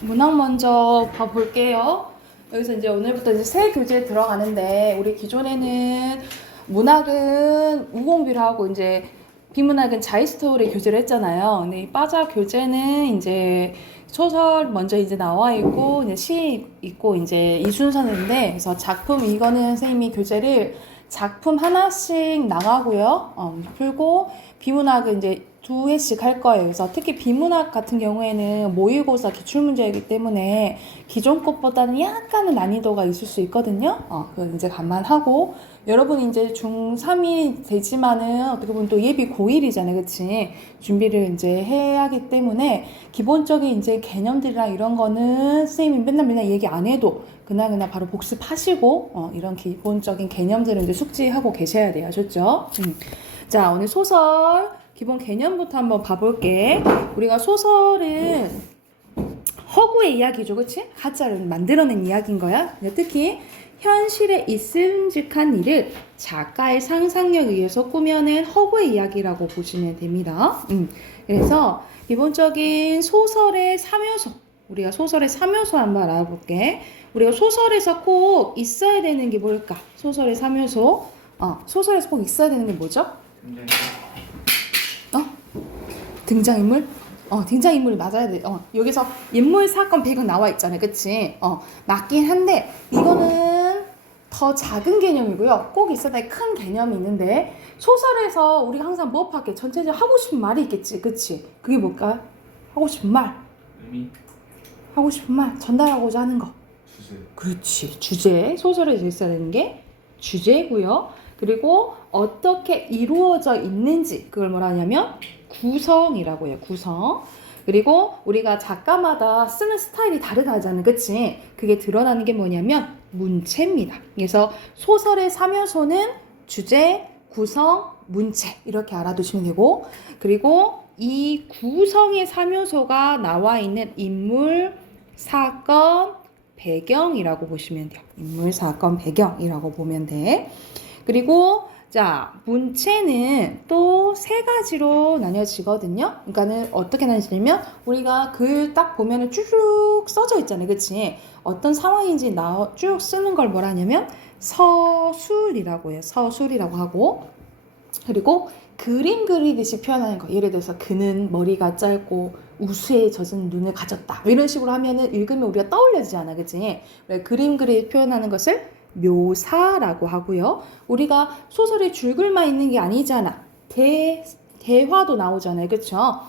문학 먼저 봐볼게요. 여기서 이제 오늘부터 이제 새 교재에 들어가는데, 우리 기존에는 문학은 우공비를 하고 이제 비문학은 자이스토리 교재를 했잖아요. 근데 이 빠자 교재는 이제 소설 먼저 이제 나와 있고 이제 시 있고 이제 이 순서인데, 그래서 작품 이거는 선생님이 교재를 작품 하나씩 나가고요. 풀고 비문학은 이제 2회씩 할 거예요. 그래서 특히 비문학 같은 경우에는 모의고사 기출문제이기 때문에 기존 것보다는 약간은 난이도가 있을 수 있거든요. 그걸 이제 감안하고, 여러분이 이제 중3이 되지만은 어떻게 보면 또 예비 고1이잖아요. 그치? 준비를 이제 해야 하기 때문에 기본적인 이제 개념들이랑 이런 거는 선생님이 맨날 얘기 안 해도 그날 바로 복습하시고, 이런 기본적인 개념들을 이제 숙지하고 계셔야 돼요. 아셨죠? 자, 오늘 소설 기본 개념부터 한번 봐볼게. 우리가 소설은 허구의 이야기죠. 그치? 가짜를 만들어낸 이야기인 거야. 특히 현실에 있음직한 일을 작가의 상상력에 의해서 꾸며낸 허구의 이야기라고 보시면 됩니다. 그래서 기본적인 소설의 3요소, 우리가 소설의 3요소 한번 알아볼게. 우리가 소설에서 꼭 있어야 되는 게 뭘까? 소설의 3요소. 소설에서 꼭 있어야 되는 게 뭐죠? 등장인물? 등장인물이 맞아야 돼. 여기서 인물, 사건, 배경 나와 있잖아요. 그치? 맞긴 한데, 이거는 더 작은 개념이고요. 꼭 있어야 될 큰 개념이 있는데, 소설에서 우리가 항상 뭐밖에 전체적으로 하고 싶은 말이 있겠지. 그치? 그게 뭘까? 하고 싶은 말. 의미. 하고 싶은 말. 전달하고자 하는 거. 주제. 그렇지. 주제. 소설에서 있어야 되는 게 주제고요. 그리고 어떻게 이루어져 있는지, 그걸 뭐라 하냐면 구성이라고 해요. 구성. 그리고 우리가 작가마다 쓰는 스타일이 다르다잖아요. 그치? 그게 드러나는 게 뭐냐면 문체입니다. 그래서 소설의 3요소는 주제, 구성, 문체, 이렇게 알아두시면 되고, 그리고 이 구성의 3요소가 나와 있는 인물, 사건, 배경이라고 보시면 돼요. 인물, 사건, 배경이라고 보면 돼. 그리고 자, 문체는 또 3가지로 나뉘어지거든요. 그러니까는 어떻게 나뉘냐면, 우리가 글 딱 보면은 쭉 써져 있잖아요. 그치? 어떤 상황인지 쭉 쓰는 걸 뭐라 하냐면 서술이라고 해요. 서술이라고 하고, 그리고 그림 그리듯이 표현하는 거. 예를 들어서 그는 머리가 짧고 우수에 젖은 눈을 가졌다. 이런 식으로 하면은 읽으면 우리가 떠올려지지 않아. 그치? 그림 그리 표현하는 것을 묘사라고 하고요. 우리가 소설에 줄글만 있는 게 아니잖아. 대화도 나오잖아요. 그쵸?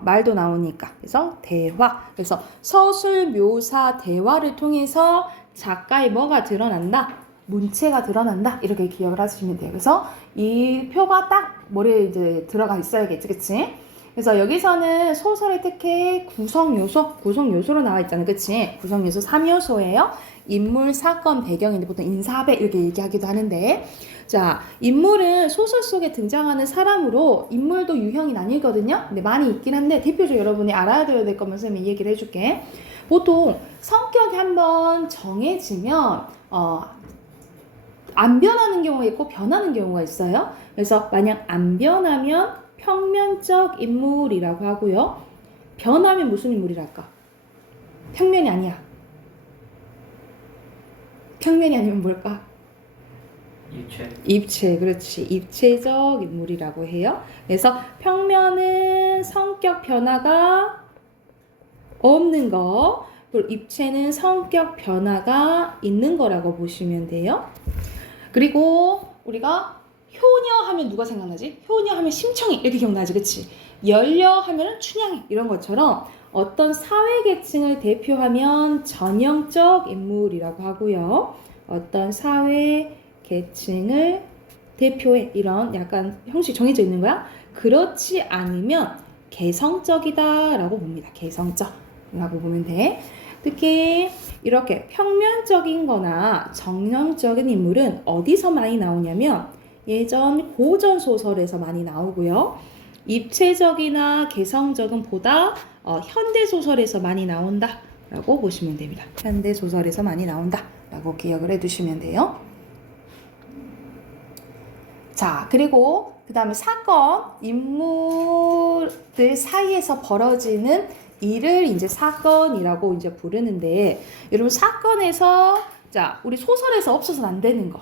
말도 나오니까. 그래서 대화. 그래서 서술, 묘사, 대화를 통해서 작가의 뭐가 드러난다? 문체가 드러난다. 이렇게 기억을 하시면 돼요. 그래서 이 표가 딱 머리에 이제 들어가 있어야겠지. 그치? 그래서 여기서는 소설의 특히 구성 요소로 나와 있잖아요. 그치? 구성 요소 3요소예요. 인물, 사건, 배경인데 보통 인사배 이렇게 얘기하기도 하는데, 자, 인물은 소설 속에 등장하는 사람으로 인물도 유형이 나뉘거든요. 근데 많이 있긴 한데 대표적으로 여러분이 알아야 될 거면 선생님이 얘기를 해줄게. 보통 성격이 한번 정해지면 안 변하는 경우가 있고 변하는 경우가 있어요. 그래서 만약 안 변하면 평면적 인물이라고 하고요. 변하면 무슨 인물이랄까? 평면이 아니야. 평면이 아니면 뭘까? 입체, 그렇지. 입체적 인물이라고 해요. 그래서 평면은 성격 변화가 없는 거, 그리고 입체는 성격 변화가 있는 거라고 보시면 돼요. 그리고 우리가 효녀 하면 누가 생각나지? 효녀 하면 심청이 이렇게 기억나지, 그치? 연려 하면 춘향이 이런 것처럼 어떤 사회계층을 대표하면 전형적 인물이라고 하고요. 어떤 사회계층을 대표해, 이런 약간 형식 정해져 있는 거야. 그렇지 않으면 개성적이다라고 봅니다. 개성적이라고 보면 돼. 특히 이렇게 평면적인 거나 정형적인 인물은 어디서 많이 나오냐면 예전 고전 소설에서 많이 나오고요. 입체적이나 개성적은 보다 현대 소설에서 많이 나온다 라고 보시면 됩니다. 현대 소설에서 많이 나온다 라고 기억을 해두시면 돼요. 자, 그리고 그 다음에 사건, 인물들 사이에서 벌어지는 이를 이제 사건이라고 이제 부르는데, 여러분 사건에서 자 우리 소설에서 없어서는 안 되는 거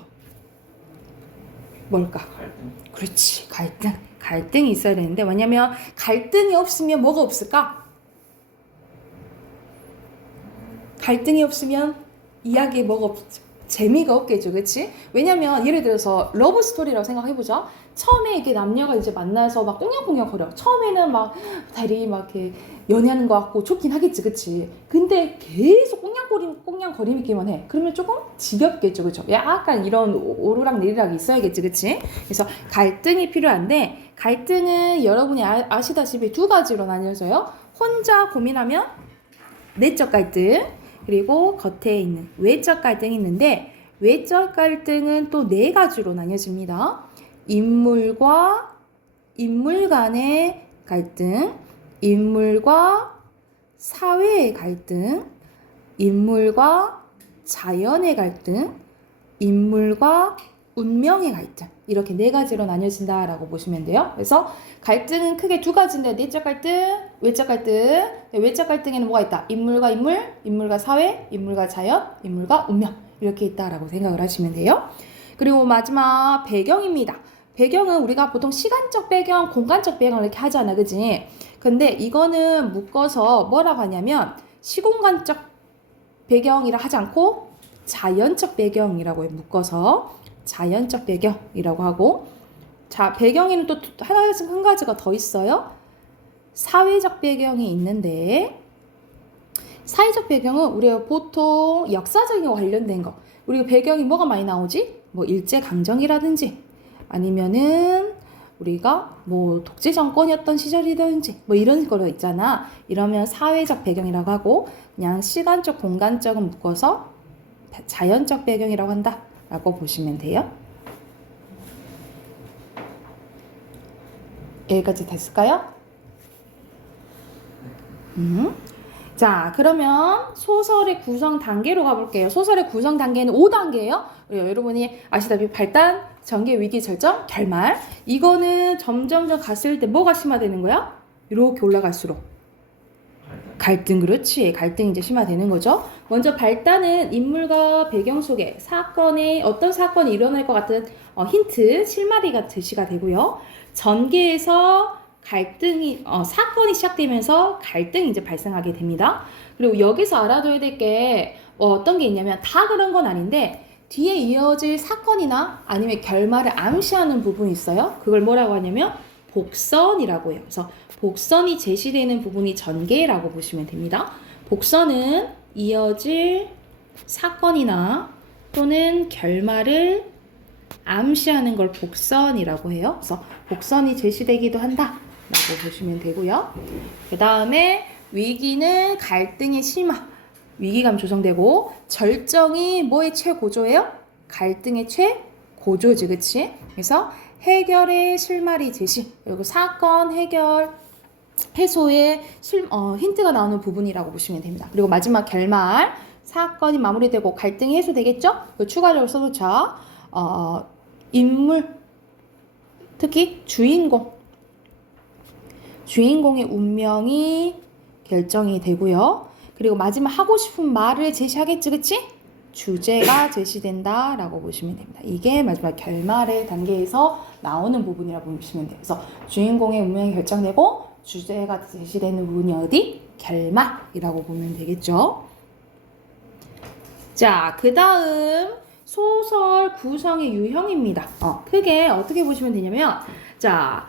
뭘까? 갈등. 그렇지, 갈등. 갈등이 있어야 되는데, 왜냐면 갈등이 없으면 뭐가 없을까? 갈등이 없으면 이야기에 뭐가 없죠? 재미가 없겠죠, 그렇지? 왜냐면 예를 들어서 러브 스토리라고 생각해보자. 처음에 이렇게 남녀가 이제 만나서 막 꽁냥꽁냥거려. 처음에는 막 달이 막 이렇게 연애하는 것 같고 좋긴 하겠지, 그렇지? 근데 계속 꽁냥거리기만 해. 그러면 조금 지겹겠죠, 그렇죠? 약간 이런 오르락내리락이 있어야겠지, 그렇지? 그래서 갈등이 필요한데, 갈등은 여러분이 아시다시피 두 가지로 나뉘어져요. 혼자 고민하면 내적 갈등, 그리고 겉에 있는 외적 갈등이 있는데, 외적 갈등은 또 네 가지로 나뉘어집니다. 인물과 인물 간의 갈등, 인물과 사회의 갈등, 인물과 자연의 갈등, 인물과 운명의 갈등, 이렇게 네 가지로 나뉘어진다라고 보시면 돼요. 그래서 갈등은 크게 두 가지인데, 내적 갈등, 외적 갈등. 외적 갈등에는 뭐가 있다? 인물과 인물, 인물과 사회, 인물과 자연, 인물과 운명, 이렇게 있다라고 생각을 하시면 돼요. 그리고 마지막 배경입니다. 배경은 우리가 보통 시간적 배경, 공간적 배경을 이렇게 하잖아, 그지? 근데 이거는 묶어서 뭐라고 하냐면 시공간적 배경이라 하지 않고 자연적 배경이라고 해. 묶어서 자연적 배경이라고 하고, 자, 배경에는 또 한 가지가 더 있어요. 사회적 배경이 있는데, 사회적 배경은 우리가 보통 역사적인 거 관련된 거, 우리가 배경이 뭐가 많이 나오지? 뭐 일제강점기라든지, 아니면은 우리가 뭐 독재 정권이었던 시절이든지 뭐 이런 거로 있잖아. 이러면 사회적 배경이라고 하고, 그냥 시간적, 공간적은 묶어서 자연적 배경이라고 한다라고 보시면 돼요. 여기까지 됐을까요? 자, 그러면 소설의 구성 단계로 가볼게요. 소설의 구성 단계는 5단계예요. 여러분이 아시다시피 발단, 전개, 위기, 절정, 결말. 이거는 점점점 갔을 때 뭐가 심화되는 거야? 이렇게 올라갈수록 갈등, 그렇지. 갈등이 이제 심화되는 거죠. 먼저 발단은 인물과 배경 속에 사건에 어떤 사건이 일어날 것 같은 힌트, 실마리가 제시가 되고요. 전개에서 갈등이 사건이 시작되면서 갈등이 이제 발생하게 됩니다. 그리고 여기서 알아둬야 될 게 어떤 게 있냐면, 다 그런 건 아닌데 뒤에 이어질 사건이나 아니면 결말을 암시하는 부분이 있어요. 그걸 뭐라고 하냐면 복선이라고 해요. 그래서 복선이 제시되는 부분이 전개라고 보시면 됩니다. 복선은 이어질 사건이나 또는 결말을 암시하는 걸 복선이라고 해요. 그래서 복선이 제시되기도 한다 라고 보시면 되고요. 그 다음에 위기는 갈등의 심화, 위기감 조성되고, 절정이 뭐의 최고조예요? 갈등의 최고조지, 그치? 그래서 해결의 실마리 제시, 그리고 사건 해결 해소의 힌트가 나오는 부분이라고 보시면 됩니다. 그리고 마지막 결말, 사건이 마무리되고 갈등이 해소되겠죠? 추가적으로 써놓자. 인물, 특히 주인공의 운명이 결정이 되고요. 그리고 마지막 하고 싶은 말을 제시하겠지, 그치? 주제가 제시된다 라고 보시면 됩니다. 이게 마지막 결말의 단계에서 나오는 부분이라고 보시면 돼요. 그래서 주인공의 운명이 결정되고 주제가 제시되는 부분이 어디? 결말이라고 보면 되겠죠. 자, 그 다음 소설 구성의 유형입니다. 크게 어떻게 보시면 되냐면, 자,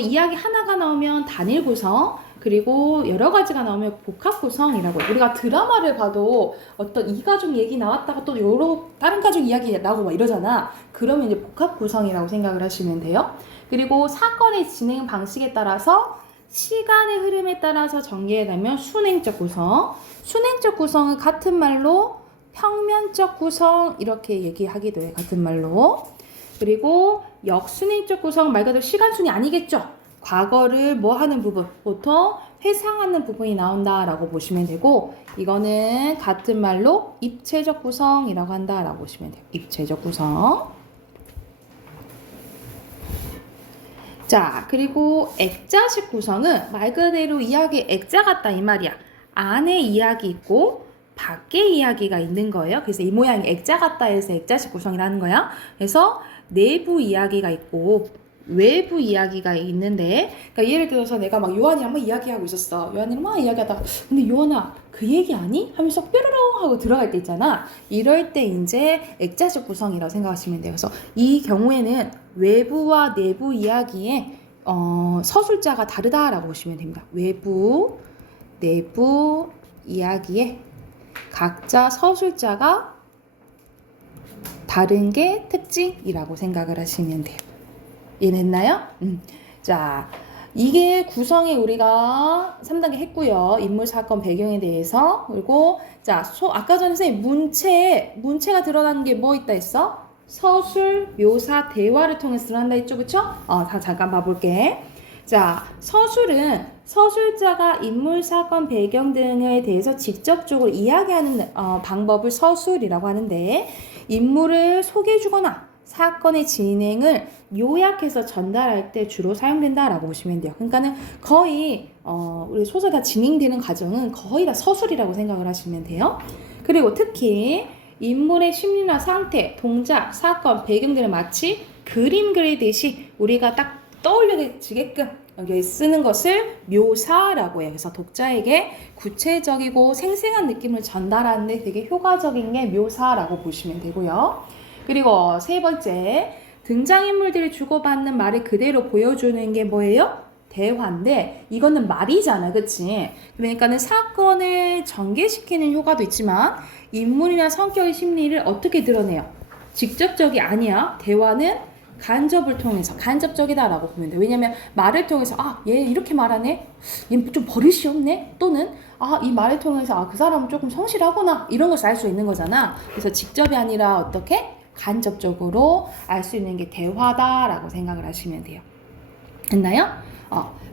이야기 하나가 나오면 단일 구성, 그리고 여러 가지가 나오면 복합 구성이라고 해요. 우리가 드라마를 봐도 어떤 이 가족 얘기 나왔다가 또 여러 다른 가족 이야기 나오고 막 이러잖아. 그러면 이제 복합 구성이라고 생각을 하시면 돼요. 그리고 사건의 진행 방식에 따라서, 시간의 흐름에 따라서 전개되면 순행적 구성. 순행적 구성은 같은 말로 평면적 구성 이렇게 얘기하기도 해요. 같은 말로. 그리고 역순행적 구성, 말 그대로 시간순이 아니겠죠. 과거를 뭐 하는 부분, 보통 회상하는 부분이 나온다라고 보시면 되고, 이거는 같은 말로 입체적 구성이라고 한다라고 보시면 돼요. 입체적 구성. 자, 그리고 액자식 구성은 말 그대로 이야기 액자 같다 이 말이야. 안에 이야기 있고 밖에 이야기가 있는 거예요. 그래서 이 모양이 액자 같다 해서 액자식 구성이라는 거야. 그래서 내부 이야기가 있고 외부 이야기가 있는데, 그러니까 예를 들어서 내가 막 요한이랑 막 이야기하고 있었어. 요한이랑 막 이야기하다가 근데 요한아 그 얘기 아니? 하면서 뾰로롱 하고 들어갈 때 있잖아. 이럴 때 이제 액자식 구성이라고 생각하시면 돼요. 그래서 이 경우에는 외부와 내부 이야기에 서술자가 다르다라고 보시면 됩니다. 외부, 내부 이야기에 각자 서술자가 다른 게 특징이라고 생각을 하시면 돼요. 이해했나요? 자, 이게 구성에 우리가 3단계 했고요. 인물, 사건, 배경에 대해서. 그리고 자, 아까 전에 선생님 문체가 드러나는 게 뭐 있다 했어? 서술, 묘사, 대화를 통해서 드러난다 했죠, 그쵸? 다 잠깐 봐볼게. 자, 서술은 서술자가 인물, 사건, 배경 등에 대해서 직접적으로 이야기하는 방법을 서술이라고 하는데, 인물을 소개해주거나 사건의 진행을 요약해서 전달할 때 주로 사용된다라고 보시면 돼요. 그러니까는 거의 우리 소설 다 진행되는 과정은 거의 다 서술이라고 생각을 하시면 돼요. 그리고 특히 인물의 심리나 상태, 동작, 사건, 배경들을 마치 그림 그리듯이 우리가 딱 떠올려지게끔 여기 쓰는 것을 묘사라고 해요. 그래서 독자에게 구체적이고 생생한 느낌을 전달하는 데 되게 효과적인 게 묘사라고 보시면 되고요. 그리고 세 번째, 등장인물들이 주고받는 말을 그대로 보여주는 게 뭐예요? 대화인데 이거는 말이잖아, 그치? 그러니까는 사건을 전개시키는 효과도 있지만 인물이나 성격의 심리를 어떻게 드러내요? 직접적이 아니야. 대화는 간접을 통해서 간접적이다라고 보면 돼. 왜냐면 말을 통해서 얘 이렇게 말하네? 얘 좀 버릇이 없네? 또는 이 말을 통해서 그 사람은 조금 성실하구나 이런 것을 알 수 있는 거잖아. 그래서 직접이 아니라 어떻게? 간접적으로 알 수 있는 게 대화다라고 생각을 하시면 돼요. 됐나요?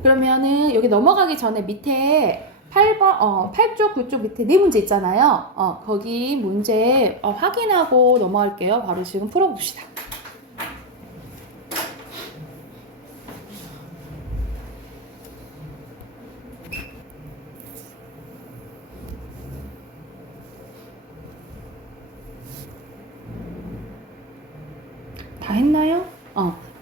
그러면은 여기 넘어가기 전에 밑에 8번, 8쪽, 9쪽 밑에 네 문제 있잖아요. 거기 문제 확인하고 넘어갈게요. 바로 지금 풀어봅시다. 다 했나요?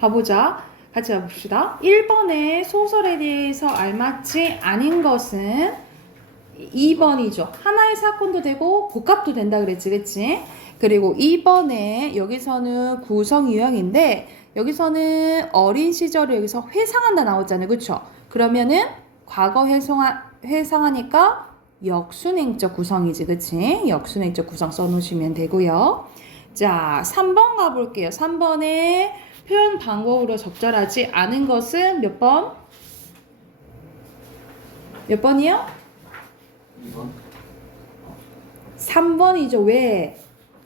가보자. 같이 가봅시다. 1번에 소설에 대해서 알맞지 않은 것은 2번이죠. 하나의 사건도 되고 복합도 된다 그랬지, 그치? 그리고 2번에 여기서는 구성 유형인데 여기서는 어린 시절을 여기서 회상한다 나왔잖아요, 그쵸? 그러면은 과거 회상하니까 역순행적 구성이지, 그치? 역순행적 구성 써놓으시면 되고요. 자, 3번 가볼게요. 3번에 표현 방법으로 적절하지 않은 것은 몇 번? 몇 번이요? 2번? 3번이죠. 왜?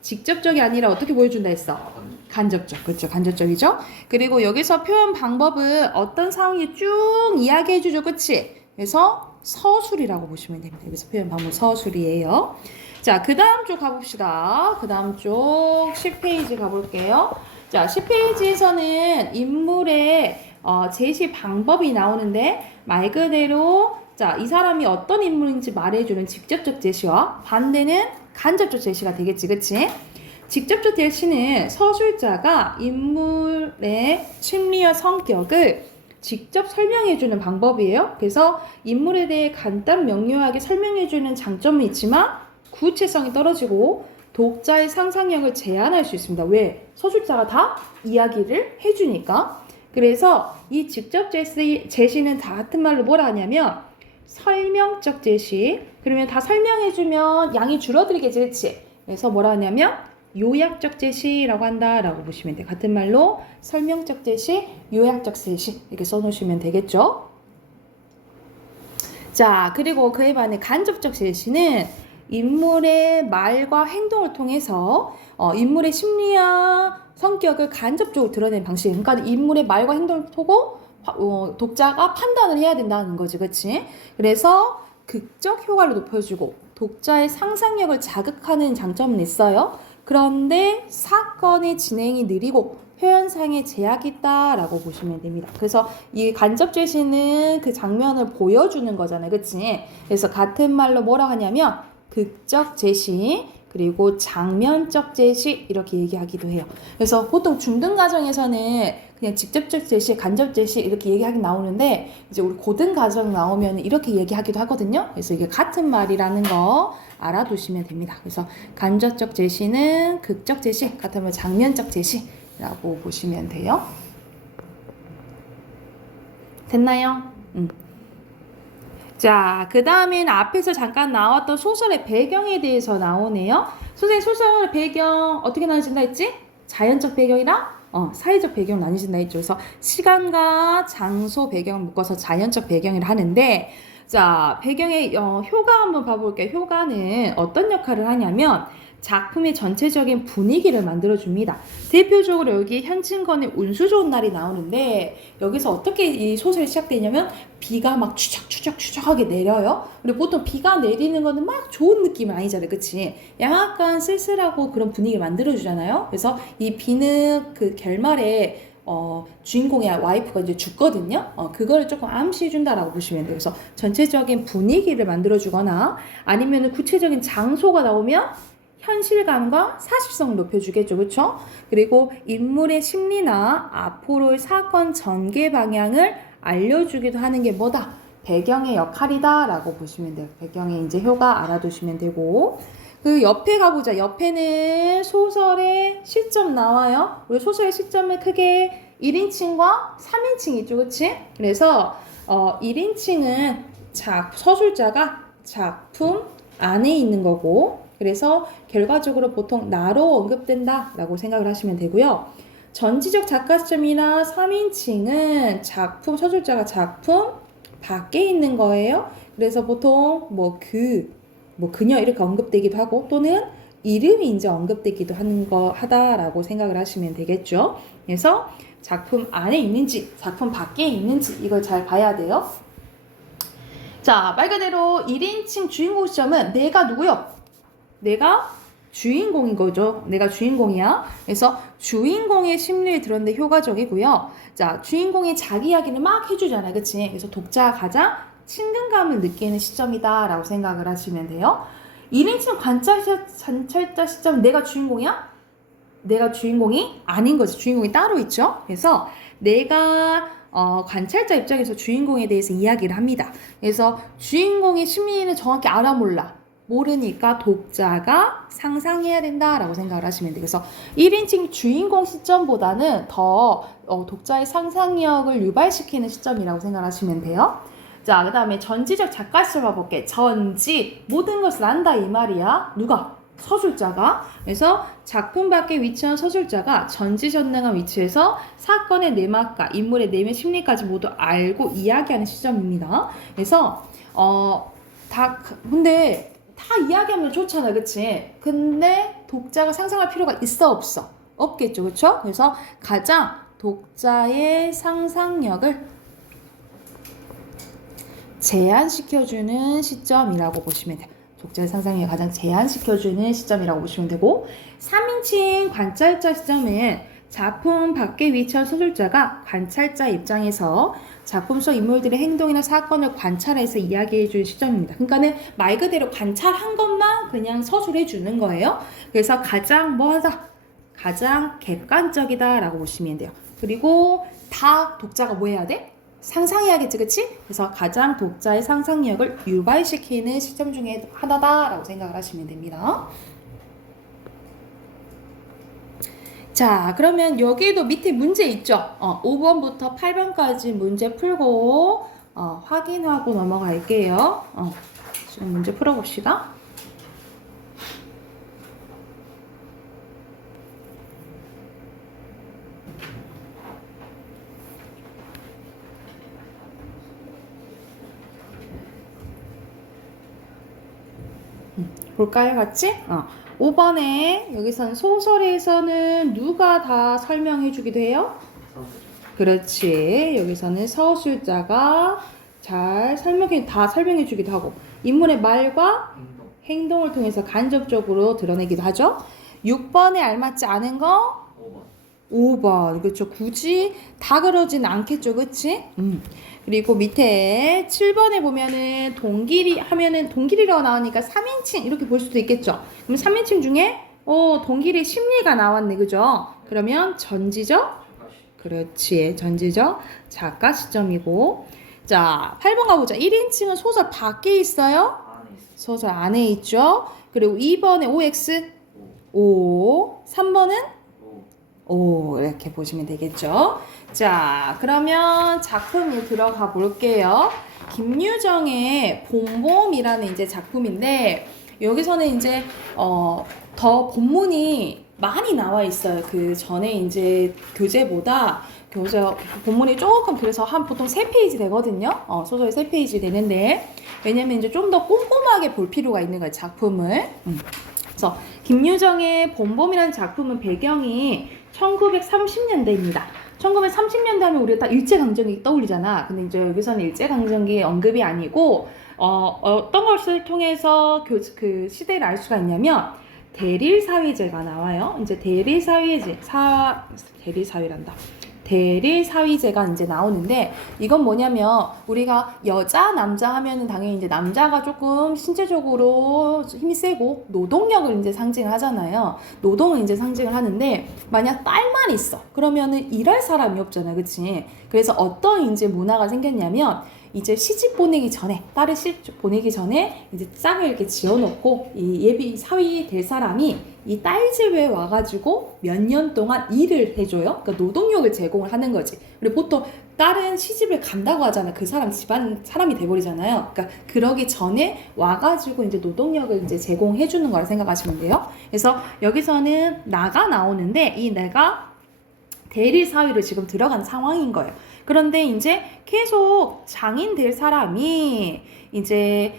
직접적이 아니라 어떻게 보여준다 했어? 간접적. 그렇죠. 간접적이죠. 그리고 여기서 표현 방법은 어떤 상황이 쭉 이야기해주죠. 그치? 그래서 서술이라고 보시면 됩니다. 여기서 표현 방법 서술이에요. 자, 그 다음 쪽 가봅시다. 그 다음 쪽 10페이지 가볼게요. 자, 10페이지에서는 인물의 제시 방법이 나오는데 말 그대로 자, 이 사람이 어떤 인물인지 말해주는 직접적 제시와 반대는 간접적 제시가 되겠지, 그치? 직접적 제시는 서술자가 인물의 심리와 성격을 직접 설명해주는 방법이에요. 그래서 인물에 대해 간단 명료하게 설명해주는 장점은 있지만 구체성이 떨어지고 독자의 상상력을 제한할 수 있습니다. 왜? 서술자가 다 이야기를 해주니까. 그래서 이 직접 제시는 다 같은 말로 뭐라 하냐면 설명적 제시. 그러면 다 설명해주면 양이 줄어들겠지, 그치? 그래서 뭐라 하냐면 요약적 제시라고 한다라고 보시면 돼요. 같은 말로 설명적 제시, 요약적 제시 이렇게 써놓으시면 되겠죠? 자, 그리고 그에 반해 간접적 제시는 인물의 말과 행동을 통해서 인물의 심리와 성격을 간접적으로 드러낸 방식. 그러니까 인물의 말과 행동을 보고 독자가 판단을 해야 된다는 거지, 그치? 그래서 극적 효과를 높여주고 독자의 상상력을 자극하는 장점은 있어요. 그런데 사건의 진행이 느리고 표현상의 제약이 있다라고 보시면 됩니다. 그래서 이 간접 제시는 그 장면을 보여주는 거잖아요. 그치? 그래서 같은 말로 뭐라고 하냐면 극적 제시 그리고 장면적 제시 이렇게 얘기하기도 해요. 그래서 보통 중등 과정에서는 그냥 직접적 제시, 간접 제시 이렇게 얘기하기 나오는데 이제 우리 고등 과정 나오면 이렇게 얘기하기도 하거든요. 그래서 이게 같은 말이라는 거 알아두시면 됩니다. 그래서 간접적 제시는 극적 제시, 같으면 장면적 제시라고 보시면 돼요. 됐나요? 자, 그 다음에는 앞에서 잠깐 나왔던 소설의 배경에 대해서 나오네요. 선생님, 소설의 배경 어떻게 나눠진다 했지? 자연적 배경이랑 사회적 배경 나뉘진다 했죠. 그래서 시간과 장소 배경을 묶어서 자연적 배경이라 하는데, 자, 배경의 효과 한번 봐볼게요. 효과는 어떤 역할을 하냐면 작품의 전체적인 분위기를 만들어줍니다. 대표적으로 여기 현진건의 운수 좋은 날이 나오는데 여기서 어떻게 이 소설이 시작되냐면 비가 막 추적추적추적하게 내려요. 그리고 보통 비가 내리는 거는 막 좋은 느낌은 아니잖아요. 그치? 약간 쓸쓸하고 그런 분위기를 만들어주잖아요. 그래서 이 비는 그 결말에 주인공의 와이프가 이제 죽거든요. 그거를 조금 암시해준다라고 보시면 돼요. 그래서 전체적인 분위기를 만들어주거나 아니면 구체적인 장소가 나오면 현실감과 사실성을 높여주겠죠. 그렇죠? 그리고 인물의 심리나 앞으로의 사건 전개 방향을 알려주기도 하는 게 뭐다? 배경의 역할이다 라고 보시면 돼요. 배경의 이제 효과 알아두시면 되고 그 옆에 가보자. 옆에는 소설의 시점 나와요. 우리 소설의 시점은 크게 1인칭과 3인칭이 있죠. 그치? 그래서 1인칭은 서술자가 작품 안에 있는 거고 그래서 결과적으로 보통 나로 언급된다 라고 생각을 하시면 되고요. 전지적 작가 시점이나 3인칭은 서술자가 작품 밖에 있는 거예요. 그래서 보통 그녀 이렇게 언급되기도 하고 또는 이름이 이제 언급되기도 하다라고 생각을 하시면 되겠죠. 그래서 작품 안에 있는지 작품 밖에 있는지 이걸 잘 봐야 돼요. 자, 말 그대로 1인칭 주인공 시점은 내가 누구요? 내가 주인공인 거죠. 내가 주인공이야. 그래서 주인공의 심리를 드러내는 데 효과적이고요. 자, 주인공이 자기 이야기를 막 해주잖아요. 그치? 그래서 독자가 가장 친근감을 느끼는 시점이다 라고 생각을 하시면 돼요. 1인칭 관찰자 시점은 내가 주인공이야? 내가 주인공이 아닌 거지. 주인공이 따로 있죠. 그래서 내가 관찰자 입장에서 주인공에 대해서 이야기를 합니다. 그래서 주인공의 심리는 정확히 모르니까 독자가 상상해야 된다라고 생각을 하시면 돼요. 그래서 1인칭 주인공 시점보다는 더 독자의 상상력을 유발시키는 시점이라고 생각하시면 돼요. 자, 그 다음에 전지적 작가 시점 봐볼게. 모든 것을 안다 이 말이야. 누가? 서술자가. 그래서 작품 밖에 위치한 서술자가 전지전능한 위치에서 사건의 내막과 인물의 내면 심리까지 모두 알고 이야기하는 시점입니다. 그래서 근데 다 이야기하면 좋잖아, 그치? 근데 독자가 상상할 필요가 있어, 없어? 없겠죠, 그쵸? 그래서 가장 독자의 상상력을 제한시켜주는 시점이라고 보시면 돼요. 독자의 상상력을 가장 제한시켜주는 시점이라고 보시면 되고 3인칭 관찰자 시점은 작품 밖에 위치한 서술자가 관찰자 입장에서 작품 속 인물들의 행동이나 사건을 관찰해서 이야기해주는 시점입니다. 그러니까는 말 그대로 관찰한 것만 그냥 서술해주는 거예요. 그래서 가장 가장 객관적이다라고 보시면 돼요. 그리고 다 독자가 뭐 해야 돼? 상상해야겠지, 그치? 그래서 가장 독자의 상상력을 유발시키는 시점 중에 하나다라고 생각을 하시면 됩니다. 자, 그러면 여기도 밑에 문제 있죠? 5번부터 8번까지 문제 풀고 확인하고 넘어갈게요. 지금 문제 풀어봅시다. 볼까요, 같이? 5번에 여기선 소설에서는 누가 다 설명해 주기도 해요? 그렇지. 여기서는 서술자가 다 설명해 주기도 하고 인물의 말과 행동을 통해서 간접적으로 드러내기도 하죠. 6번에 알맞지 않은 거? 5번. 그렇죠. 굳이 다 그러진 않겠죠. 그치? 그리고 밑에 7번에 보면은 동길이 하면은 동길이라고 나오니까 3인칭 이렇게 볼 수도 있겠죠. 그럼 3인칭 중에 동길이 심리가 나왔네. 그죠? 그러면 전지적? 그렇지. 전지적 작가 시점이고. 자, 8번 가보자. 1인칭은 소설 밖에 있어요? 안에 있어. 소설 안에 있죠. 그리고 2번에 OX? 5. 3번은? 오, 이렇게 보시면 되겠죠. 자, 그러면 작품에 들어가 볼게요. 김유정의 봄봄이라는 이제 작품인데, 여기서는 이제, 더 본문이 많이 나와 있어요. 그 전에 이제 교재, 본문이 조금 그래서 보통 3페이지 되거든요. 소설이 3페이지 되는데, 왜냐면 이제 좀 더 꼼꼼하게 볼 필요가 있는 거예요, 작품을. 그래서 김유정의 봄봄이라는 작품은 배경이 1930년대입니다. 1930년대 하면 우리가 다 일제강점기 떠올리잖아. 근데 이제 여기서는 일제강점기 언급이 아니고 어떤 것을 통해서 그 시대를 알 수가 있냐면 대릴사위제가 나와요. 이제 대릴사위제가 이제 나오는데 이건 뭐냐면 우리가 여자 남자 하면은 당연히 이제 남자가 조금 신체적으로 힘이 세고 노동력을 이제 상징을 하잖아요. 노동을 이제 상징을 하는데 만약 딸만 있어 그러면은 일할 사람이 없잖아, 그치? 그래서 어떤 이제 문화가 생겼냐면 이제 시집 보내기 전에 딸을 시집 보내기 전에 이제 짝을 이렇게 지어놓고 이 예비 사위 될 사람이 이 딸 집에 와가지고 몇 년 동안 일을 해줘요. 그러니까 노동력을 제공을 하는 거지. 그리고 보통 딸은 시집을 간다고 하잖아. 그 사람 집안 사람이 돼버리잖아요. 그러니까 그러기 전에 와가지고 이제 노동력을 이제 제공해주는 거라 생각하시면 돼요. 그래서 여기서는 나가 나오는데 이 내가 대리 사위로 지금 들어간 상황인 거예요. 그런데 이제 계속 장인 될 사람이 이제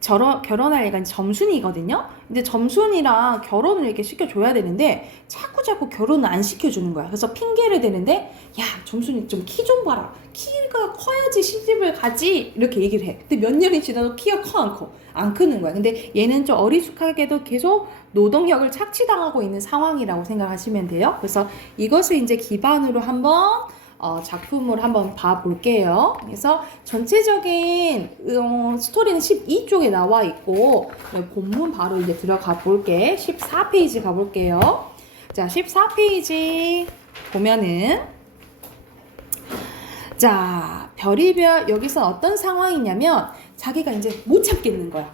결혼할 애가 점순이거든요. 근데 점순이랑 결혼을 이렇게 시켜줘야 되는데 자꾸 결혼을 안 시켜주는 거야. 그래서 핑계를 대는데 야 점순이 좀 키 좀 봐라. 키가 커야지 시집을 가지 이렇게 얘기를 해. 근데 몇 년이 지나도 키가 커 안 커? 안 크는 거야. 근데 얘는 좀 어리숙하게도 계속 노동력을 착취당하고 있는 상황이라고 생각하시면 돼요. 그래서 이것을 이제 기반으로 한번 작품을 한번 봐볼게요. 그래서 전체적인 스토리는 12쪽에 나와 있고 본문 바로 이제 들어가 볼게. 14페이지 가볼게요. 자, 14페이지 보면은 자, 별이별 여기서 어떤 상황이냐면 자기가 이제 못 참겠는 거야.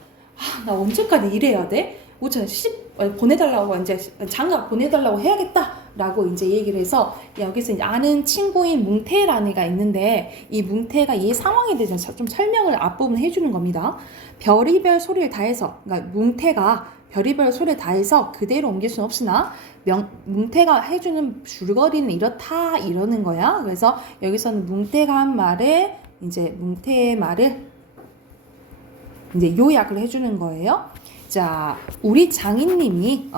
나 언제까지 일해야 돼? 못 참아. 시집 보내달라고 이제 장가 보내달라고 해야겠다. 라고 이제 얘기를 해서 여기서 이제 아는 친구인 뭉태라는 애가 있는데 이 뭉태가 이 상황에 대해서 좀 설명을 앞부분 해주는 겁니다. 별이별 소리를 다해서 그러니까 뭉태가 별이별 소리를 다해서 그대로 옮길 수는 없으나 뭉태가 해주는 줄거리는 이렇다 이러는 거야. 그래서 여기서는 뭉태가 한 말에 이제 뭉태의 말을 이제 요약을 해주는 거예요. 자, 우리 장인님의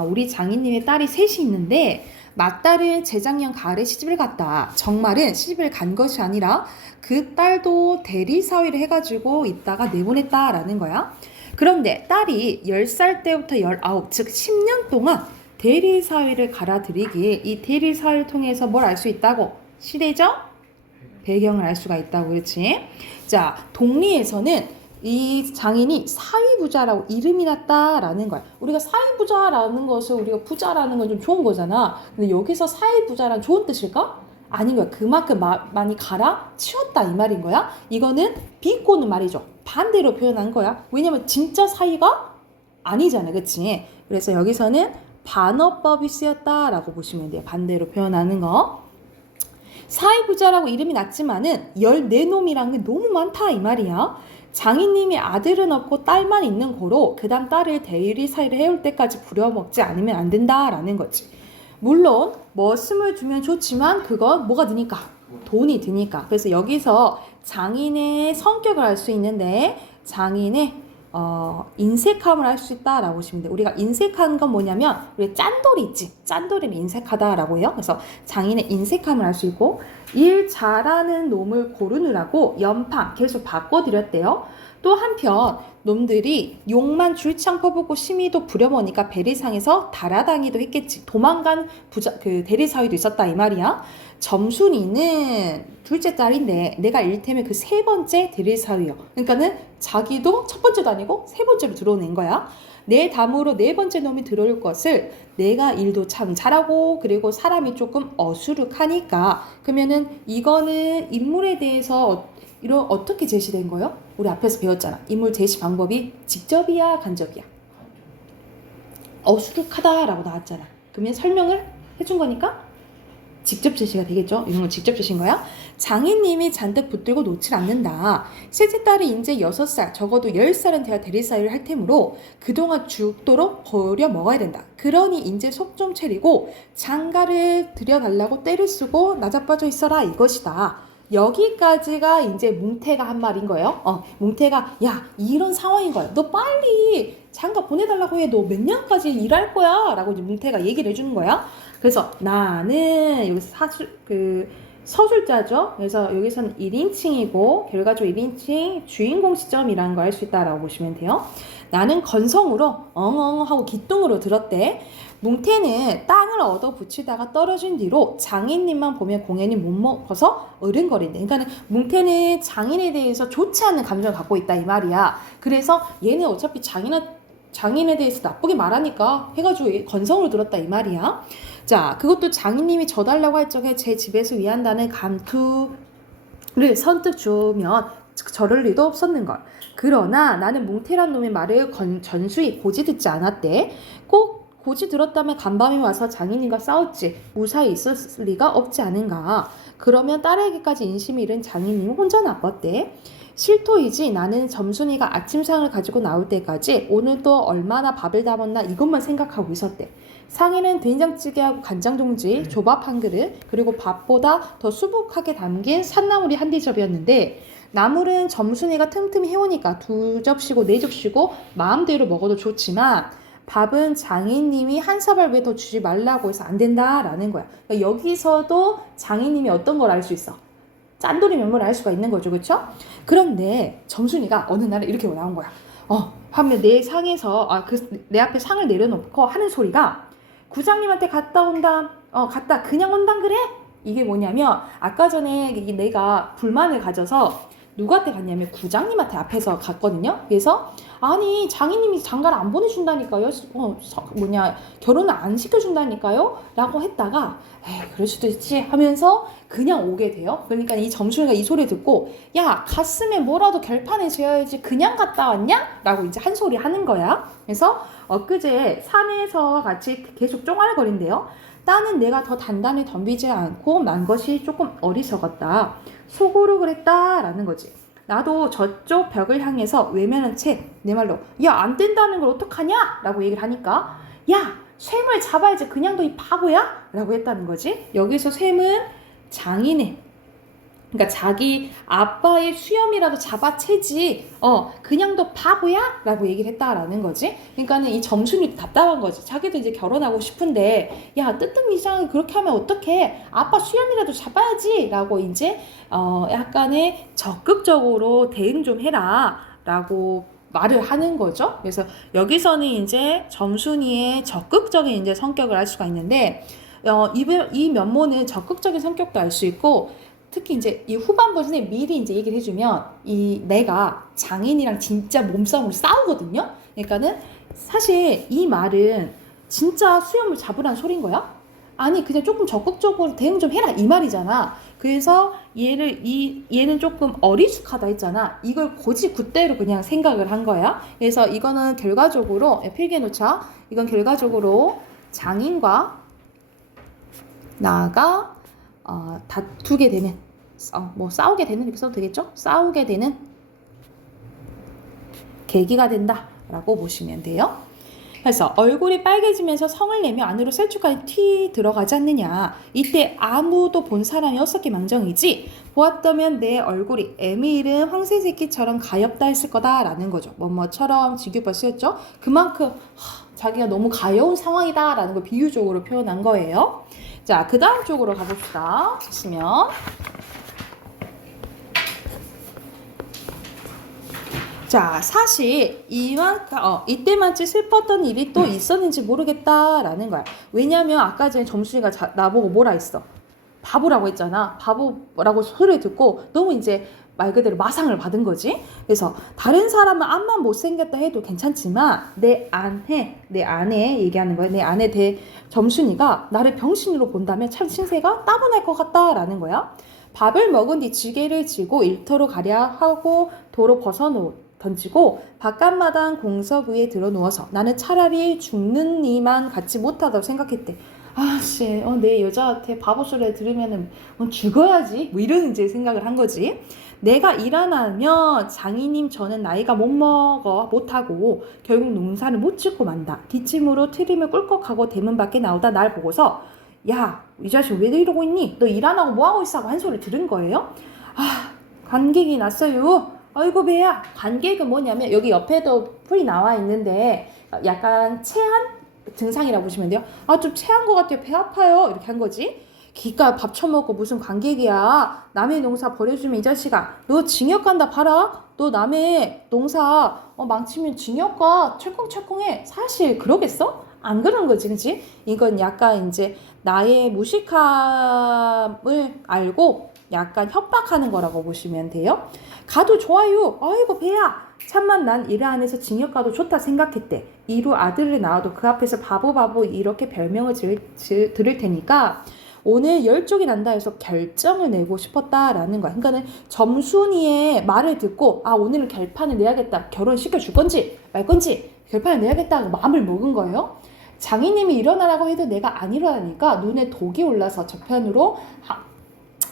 딸이 셋이 있는데 맏딸은 재작년 가을에 시집을 갔다. 정말은 시집을 간 것이 아니라 그 딸도 대리사위를 해가지고 있다가 내보냈다라는 거야. 그런데 딸이 10살 때부터 19, 즉 10년 동안 대리사위를 갈아들이기에 이 대리사위를 통해서 뭘 알 수 있다고? 시대적 배경을 알 수가 있다고, 그렇지? 자, 동리에서는 이 장인이 사위부자라고 이름이 났다라는 거야. 우리가 사위부자라는 것을 우리가 부자라는 건 좀 좋은 거잖아. 근데 여기서 사위부자란 좋은 뜻일까? 아닌 거야. 그만큼 많이 갈아치웠다 이 말인 거야. 이거는 비꼬는 말이죠. 반대로 표현한 거야. 왜냐면 진짜 사위가 아니잖아. 그치? 그래서 여기서는 반어법이 쓰였다라고 보시면 돼요. 반대로 표현하는 거. 사위부자라고 이름이 났지만은 14놈이란 게 너무 많다 이 말이야. 장인님이 아들은 없고 딸만 있는 거로 그 다음 딸을 대리사위를 해올 때까지 부려먹지 않으면 안 된다라는 거지. 물론 머슴을 주면 좋지만 그건 뭐가 드니까? 돈이 드니까. 그래서 여기서 장인의 성격을 알 수 있는데 장인의 인색함을 할 수 있다라고 보시면 돼요. 우리가 인색한 건 뭐냐면 우리 짠돌이 있지. 짠돌이는 인색하다라고 해요. 그래서 장인의 인색함을 알 수 있고 일 잘하는 놈을 고르느라고 연판 계속 바꿔드렸대요. 또 한편 놈들이 욕만 줄창 퍼붓고 심의도 부려보니까 베리상에서 달아당이도 했겠지. 도망간 대리사위도 있었다 이 말이야. 점순이는 둘째 딸인데 내가 일테면 그 세 번째 대리사위요. 그러니까는 자기도 첫 번째도 아니고 세 번째로 들어오는 거야. 내 다음으로 네 번째 놈이 들어올 것을 내가 일도 참 잘하고 그리고 사람이 조금 어수룩하니까 그러면은 이거는 인물에 대해서 어떻게 제시된 거예요? 우리 앞에서 배웠잖아. 인물 제시 방법이 직접이야 간접이야? 어수룩하다라고 나왔잖아. 그러면 설명을 해준 거니까 직접 제시가 되겠죠? 이런 건 직접 제시인 거야. 장인님이 잔뜩 붙들고 놓질 않는다. 셋째 딸이 이제 6살, 적어도 10살은 돼야 대리사위를 할 테므로 그동안 죽도록 버려 먹어야 된다. 그러니 이제 속 좀 차리고 장가를 들여달라고 때를 쓰고 나자빠져 있어라 이것이다. 여기까지가 이제 뭉태가 한 말인 거예요. 뭉태가 야 이런 상황인 거야. 너 빨리 장가 보내달라고 해. 너 몇 년까지 일할 거야? 라고 이제 뭉태가 얘기를 해주는 거야. 그래서 나는 여기서 서술자죠. 그래서 여기서는 1인칭이고 결과적으로 1인칭 주인공 시점이라는 걸 알 수 있다라고 보시면 돼요. 나는 건성으로 엉엉 하고 기똥으로 들었대. 뭉태는 땅을 얻어 붙이다가 떨어진 뒤로 장인님만 보면 공연히 못 먹어서 어른거린대. 그러니까 뭉태는 장인에 대해서 좋지 않은 감정을 갖고 있다 이 말이야. 그래서 얘는 어차피 장인에 대해서 나쁘게 말하니까 해가지고 건성으로 들었다 이 말이야. 자, 그것도 장인님이 져달라고 할 적에 제 집에서 위한다는 감투를 선뜻 주면 저럴 리도 없었는걸. 그러나 나는 뭉태란 놈의 말을 전수히 고지 듣지 않았대. 꼭 고지 들었다면 간밤에 와서 장인님과 싸웠지 무사히 있었을 리가 없지 않은가. 그러면 딸에게까지 인심이 잃은 장인님이 혼자 나빴대. 실토이지 나는 점순이가 아침상을 가지고 나올 때까지 오늘 또 얼마나 밥을 담았나 이것만 생각하고 있었대. 상에는 된장찌개하고 간장동지, 조밥 한 그릇, 그리고 밥보다 더 수북하게 담긴 산나물이 한 대접이었는데 나물은 점순이가 틈틈이 해오니까 2접시고 4접시고 마음대로 먹어도 좋지만 밥은 장인님이 한 사발 왜 더 주지 말라고 해서 안 된다라는 거야. 그러니까 여기서도 장인님이 어떤 걸 알 수 있어? 짠돌이 면모를 알 수가 있는 거죠. 그렇죠? 그런데 점순이가 어느 날에 이렇게 나온 거야. 하면 내 상에서 내 앞에 상을 내려놓고 하는 소리가 구장님한테 갔다 온다. 갔다 그냥 온단 그래? 이게 뭐냐면 아까 전에 내가 불만을 가져서 누구한테 갔냐면 구장님한테 앞에서 갔거든요. 그래서 아니 장인님이 장가를 안 보내준다니까요. 결혼을 안 시켜준다니까요. 라고 했다가 그럴 수도 있지 하면서 그냥 오게 돼요. 그러니까 이 점순이가 이 소리 듣고 야 갔으면 뭐라도 결판에 지어야지 그냥 갔다 왔냐? 라고 이제 한 소리 하는 거야. 그래서 엊그제 산에서 같이 계속 쫑알거린대요. 딸은 내가 더 단단히 덤비지 않고 만 것이 조금 어리석었다. 속으로 그랬다라는 거지. 나도 저쪽 벽을 향해서 외면한 채 내 말로 야 안 된다는 걸 어떡하냐? 라고 얘기를 하니까 야 쇠물 잡아야지 그냥 너 이 바보야? 라고 했다는 거지. 여기서 쇠는 장인의 그러니까 자기 아빠의 수염이라도 잡아채지 그냥 너 바보야? 라고 얘기를 했다라는 거지. 그러니까는 이 점순이 답답한 거지. 자기도 이제 결혼하고 싶은데 야 뜨뜻미상하게 그렇게 하면 어떡해. 아빠 수염이라도 잡아야지 라고 이제 약간의 적극적으로 대응 좀 해라 라고 말을 하는 거죠. 그래서 여기서는 이제 점순이의 적극적인 이제 성격을 알 수가 있는데 이 면모는 적극적인 성격도 알 수 있고 특히 이제 이 후반부에 미리 이제 얘기를 해주면 내가 장인이랑 진짜 몸싸움으로 싸우거든요. 그러니까는 사실 이 말은 진짜 수염을 잡으라는 소린 거야? 아니 그냥 조금 적극적으로 대응 좀 해라 이 말이잖아. 그래서 얘는 조금 어리숙하다 했잖아. 이걸 고지 굳대로 그냥 생각을 한 거야. 그래서 이거는 결과적으로 필기해 놓자. 이건 결과적으로 장인과 나가 다투게 되는 싸우게 되는 이렇게 써도 되겠죠? 싸우게 되는 계기가 된다 라고 보시면 돼요. 그래서 얼굴이 빨개지면서 성을 내며 안으로 셀쭉하게 튀 들어가지 않느냐. 이때 아무도 본 사람이 없었기 망정이지 보았다면 내 얼굴이 애미 잃은 황새새끼처럼 가엾다 했을 거다라는 거죠. 뭐처럼 직유법 쓰였죠. 그만큼 자기가 너무 가여운 상황이다 라는 걸 비유적으로 표현한 거예요. 자, 그 다음 쪽으로 가봅시다. 보시면 자, 사실 이때만치 슬펐던 일이 또 있었는지 모르겠다라는 거야. 왜냐면 아까 전에 점순이가 나보고 뭐라 했어? 바보라고 했잖아. 바보라고 소리를 듣고 너무 이제 말 그대로 마상을 받은 거지. 그래서 다른 사람은 암만 못생겼다 해도 괜찮지만 내 아내 얘기하는 거야. 내 아내 점순이가 나를 병신으로 본다면 참 신세가 따분할 것 같다라는 거야. 밥을 먹은 뒤 지게를 지고 일터로 가랴 하고 도로 던지고 바깥마당 공석 위에 들어 누워서 나는 차라리 죽는 이만 갖지 못하다고 생각했대. 아씨, 내 여자한테 바보 소리 들으면은 죽어야지. 뭐 이런 이제 생각을 한 거지. 내가 일 안 하면 장인님 저는 나이가 못하고 결국 농사를 못 짓고 만다. 뒷짐으로 트림을 꿀꺽하고 대문 밖에 나오다 날 보고서 야, 이 자식 왜 이러고 있니? 너 일 안 하고 뭐 하고 있어? 하고 한 소리 들은 거예요. 관객이 났어요. 아이고 배야. 관객은 뭐냐면 여기 옆에도 풀이 나와 있는데 약간 체한 증상이라고 보시면 돼요. 좀 체한 것 같아요. 배 아파요. 이렇게 한 거지. 기가 밥 처먹고 무슨 관객이야. 남의 농사 버려주면 이 자식아. 너 징역 간다 봐라. 너 남의 농사 망치면 징역 가. 철컹철컹해. 사실 그러겠어? 안 그런 거지, 그치? 이건 약간 이제 나의 무식함을 알고 약간 협박하는 거라고 보시면 돼요. 가도 좋아요. 아이고 배야. 참만 난 일 안 해서 징역 가도 좋다 생각했대. 이루 아들을 낳아도 그 앞에서 바보 이렇게 별명을 들을 테니까 오늘 열쪽이 난다 해서 결정을 내고 싶었다라는 거야. 그러니까는 점순이의 말을 듣고 오늘은 결판을 내야겠다. 결혼시켜 줄 건지 말 건지 결판을 내야겠다 마음을 먹은 거예요. 장인님이 일어나라고 해도 내가 안 일어나니까 눈에 독이 올라서 저편으로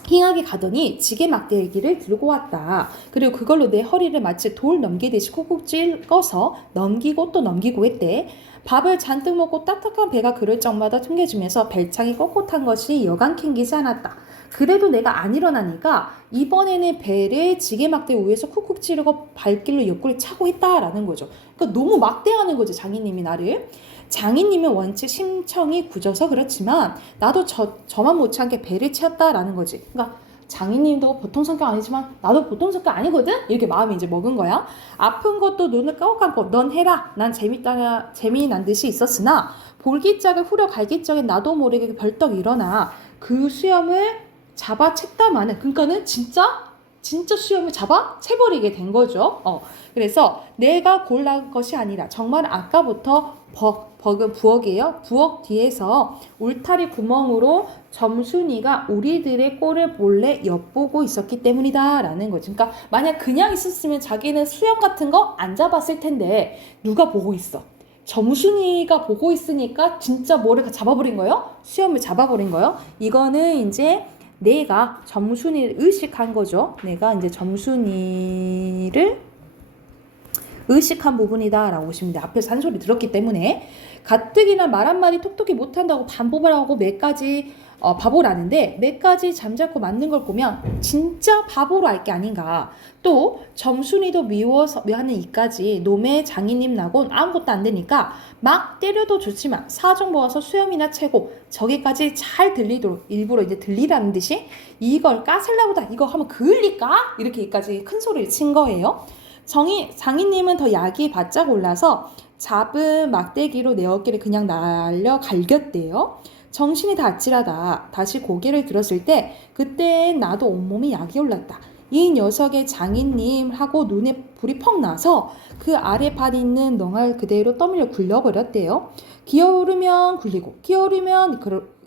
힝하게 가더니 지게 막대기를 들고 왔다. 그리고 그걸로 내 허리를 마치 돌 넘기듯이 콕콕 찔거서 넘기고 또 넘기고 했대. 밥을 잔뜩 먹고 따뜻한 배가 그럴 적마다 퉁겨지면서 벨창이 꼿꼿한 것이 여간 캥기지 않았다. 그래도 내가 안 일어나니까 이번에는 배를 지게 막대 위에서 쿡쿡 찌르고 발길로 옆구리 차고 했다라는 거죠. 그러니까 너무 막대하는 거지, 장인님이 나를. 장인님은 원체 심청이 굳어서 그렇지만 나도 저만 못지않게 배를 채웠다라는 거지. 그러니까 장인님도 보통 성격 아니지만 나도 보통 성격 아니거든? 이렇게 마음이 이제 먹은 거야. 아픈 것도 눈을 감고 넌 해라. 난 재미난 듯이 있었으나 볼기짝을 후려 갈기적인 나도 모르게 벌떡 일어나 그 수염을 잡아챘다마는, 그러니까는 진짜 수염을 잡아채버리게 된 거죠. 그래서 내가 골란 것이 아니라 정말 아까부터 벅은 부엌이에요. 부엌 뒤에서 울타리 구멍으로 점순이가 우리들의 꼴을 몰래 엿보고 있었기 때문이다 라는 거지. 그러니까 만약 그냥 있었으면 자기는 수염 같은 거 안 잡았을 텐데 누가 보고 있어? 점순이가 보고 있으니까 진짜 뭐를 잡아버린 거예요? 수염을 잡아버린 거예요. 이거는 이제 내가 점순이를 의식한 거죠. 내가 이제 점순이를 의식한 부분이다 라고 보시면 돼. 앞에서 한 소리 들었기 때문에. 가뜩이나 말 한마디 톡톡히 못한다고 반복을 하고 매까지 바보라는데 매까지 잠자코 맞는 걸 보면 진짜 바보로 알 게 아닌가. 또 점순이도 미워서 하는 이까지 놈의 장인님 나곤 아무것도 안 되니까 막 때려도 좋지만 사정 모아서 수염이나 채고 저기까지 잘 들리도록 일부러 이제 들리라는 듯이 이걸 까슬라보다 이거 하면 그을릴까? 이렇게까지 큰 소리를 친 거예요. 장인님은 더 약이 바짝 올라서 잡은 막대기로 내 어깨를 그냥 날려 갈겼대요. 정신이 다 아찔하다. 다시 고개를 들었을 때 그때 나도 온몸이 약이 올랐다. 이 녀석의 장인님하고 눈에 불이 퍽 나서 그 아래판 있는 넝알 그대로 떠밀려 굴려버렸대요. 기어오르면 굴리고 기어오르면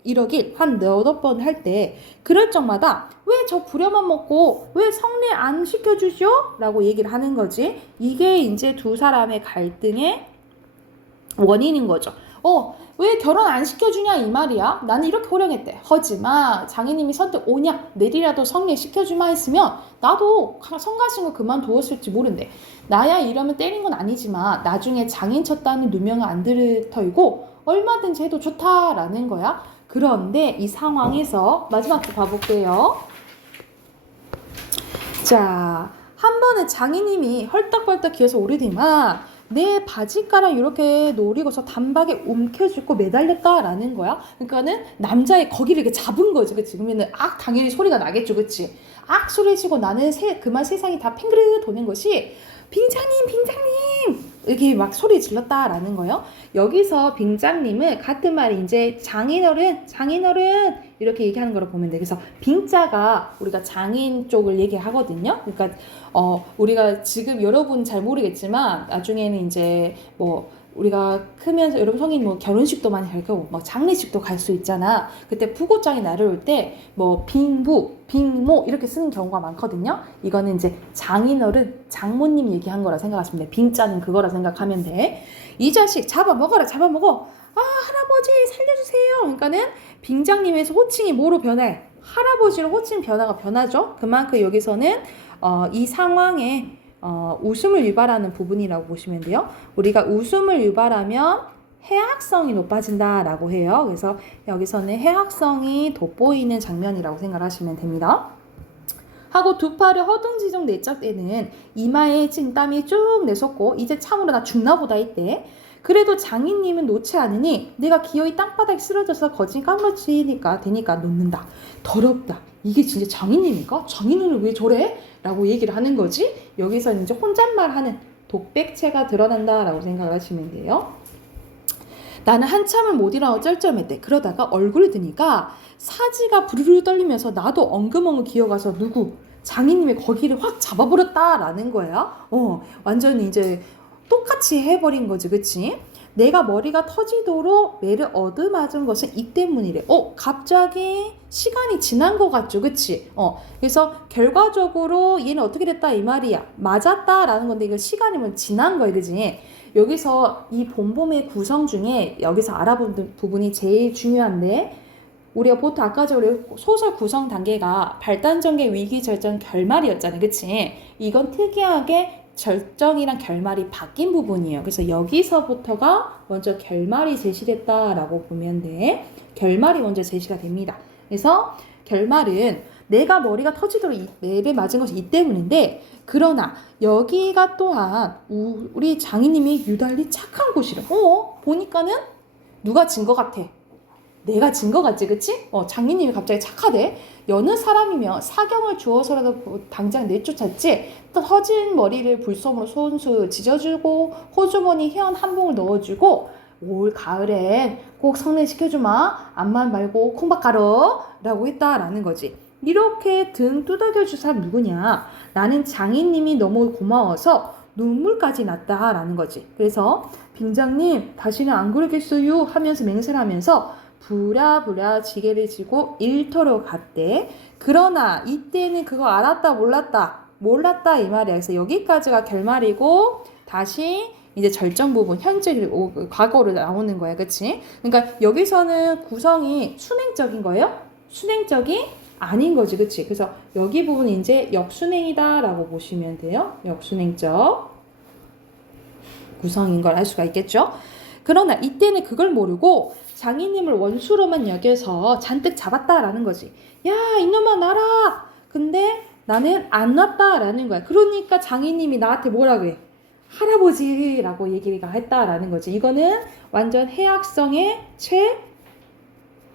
이러길 한 8번 할 때 그럴 적마다 왜 저 부려만 먹고 왜 성례 안 시켜주죠? 라고 얘기를 하는 거지. 이게 이제 두 사람의 갈등의 원인인 거죠. 왜 결혼 안 시켜주냐 이 말이야. 나는 이렇게 호령했대. 하지만 장인님이 선뜻 오냐 내리라도 성례 시켜주마 했으면 나도 성가신 거 그만두었을지 모른대. 나야 이러면 때린 건 아니지만 나중에 장인 쳤다는 누명을 안 들터이고 얼마든지 해도 좋다라는 거야. 그런데 이 상황에서 마지막 句 봐볼게요. 자, 한 번은 장인님이 헐떡벌떡 기어서 오르더만 내 바지가랑 이렇게 노리고서 단박에 움켜쥐고 매달렸다라는 거야. 그러니까는 남자의 거기를 이렇게 잡은 거지, 그치? 그러면은 당연히 소리가 나겠죠, 그치? 소리치고 나는 그만 세상이 다 팽그르 도는 것이 빙장님, 빙장님! 이렇게 막 소리 질렀다라는 거예요. 여기서 빙장님은 같은 말이 이제 장인어른, 장인어른 이렇게 얘기하는 거로 보면 돼. 그래서 빙자가 우리가 장인 쪽을 얘기하거든요. 그러니까 우리가 지금 여러분 잘 모르겠지만 나중에는 이제 뭐 우리가 크면서 여러분 성인 뭐 결혼식도 많이 갈 거고 막 장례식도 갈 수 있잖아. 그때 부고장이 날아올 때 뭐 빙부, 빙모 이렇게 쓰는 경우가 많거든요. 이거는 이제 장인어른, 장모님 얘기한 거라 생각하시면 돼. 빙자는 그거라 생각하면 돼. 이 자식 잡아먹어라, 잡아먹어. 아, 할아버지 살려주세요. 그러니까는 빙장님에서 호칭이 뭐로 변해? 할아버지로 호칭 변하죠. 그만큼 여기서는 이 상황에 웃음을 유발하는 부분이라고 보시면 돼요. 우리가 웃음을 유발하면 해학성이 높아진다라고 해요. 그래서 여기서는 해학성이 돋보이는 장면이라고 생각하시면 됩니다. 하고 두 팔을 허둥지둥 내짝 때는 이마에 찐땀이 쭉 내솟고 이제 참으로 나 죽나보다 이때. 그래도 장인님은 놓지 않으니 내가 기어이 땅바닥에 쓰러져서 거진 까무러지니까 되니까 놓는다. 더럽다. 이게 진짜 장인님인가? 장인은 왜 저래? 라고 얘기를 하는 거지. 여기서 이제 혼잣말하는 독백체가 드러난다라고 생각을 하시면 돼요. 나는 한참을 못 일어나 쩔쩔맸대. 그러다가 얼굴을 드니까 사지가 부르르 떨리면서 나도 엉금엉금 기어가서 누구 장인님의 거기를 확 잡아버렸다라는 거야. 완전히 이제 똑같이 해버린 거지, 그치? 내가 머리가 터지도록 매를 얻어맞은 것은 이 때문이래. 갑자기 시간이 지난 것 같죠, 그치? 그래서 결과적으로 얘는 어떻게 됐다 이 말이야. 맞았다라는 건데 이거 시간이 뭐 지난 거야, 그치? 여기서 이 본범의 구성 중에 여기서 알아본 부분이 제일 중요한데 우리가 보통 아까 전에 소설 구성 단계가 발단, 전개, 위기, 절정, 결말이었잖아요, 그치? 이건 특이하게 절정이랑 결말이 바뀐 부분이에요. 그래서 여기서부터가 먼저 결말이 제시됐다라고 보면 돼. 결말이 먼저 제시가 됩니다. 그래서 결말은 내가 머리가 터지도록 매를 맞은 것이 이 때문인데 그러나 여기가 또한 우리 장인님이 유달리 착한 곳이래. 보니까는 누가 진 것 같아? 내가 진 것 같지, 그치? 장인님이 갑자기 착하대. 여느 사람이면 사경을 주어서라도 당장 내쫓았지. 또 터진 머리를 불솜으로 손수 지져주고 호주머니 회원 한 봉을 넣어주고 올 가을엔 꼭 성례시켜주마. 암만 말고 콩밥가루 라고 했다라는 거지. 이렇게 등 두들겨줄 사람 누구냐? 나는 장인님이 너무 고마워서 눈물까지 났다라는 거지. 그래서 빙장님 다시는 안 그러겠어요 하면서 맹세를 하면서 부랴부랴 지게를 지고 일터로 갔대. 그러나 이때는 그거 알았다 몰랐다 이 말이야. 그래서 여기까지가 결말이고 다시 이제 절정 부분 현재 그리고 과거로 나오는 거야, 그치? 그러니까 여기서는 구성이 순행적인 거예요. 순행적이 아닌 거지, 그치? 그래서 여기 부분이 이제 역순행이다라고 보시면 돼요. 역순행적 구성인 걸 알 수가 있겠죠? 그러나 이때는 그걸 모르고 장인님을 원수로만 여겨서 잔뜩 잡았다라는 거지. 야, 이놈아 놔라. 근데 나는 안 놨다라는 거야. 그러니까 장인님이 나한테 뭐라 그래? 할아버지라고 얘기가 했다라는 거지. 이거는 완전 해악성의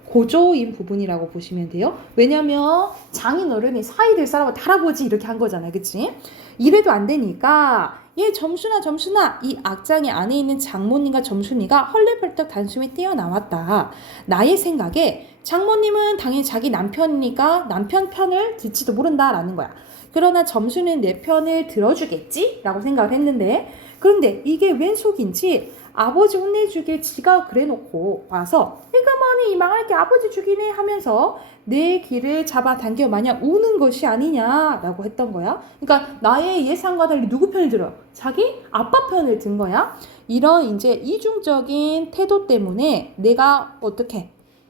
최고조인 부분이라고 보시면 돼요. 왜냐면 장인 어른이 사이 될 사람한테 할아버지 이렇게 한 거잖아요, 그치? 이래도 안 되니까 얘 점순아 이 악장의 안에 있는 장모님과 점순이가 헐레벌떡 단숨에 뛰어나왔다. 나의 생각에 장모님은 당연히 자기 남편이니까 남편 편을 듣지도 모른다라는 거야. 그러나 점순이는 내 편을 들어주겠지? 라고 생각을 했는데 그런데 이게 웬 속인지 아버지 혼내주길 지가 그래놓고 와서 이그머니 망할 게 아버지 죽이네 하면서 내 길을 잡아당겨 마냥 우는 것이 아니냐라고 했던 거야. 그러니까 나의 예상과 달리 누구 편을 들어? 자기 아빠 편을 든 거야. 이런 이제 이중적인 태도 때문에 내가 어떻게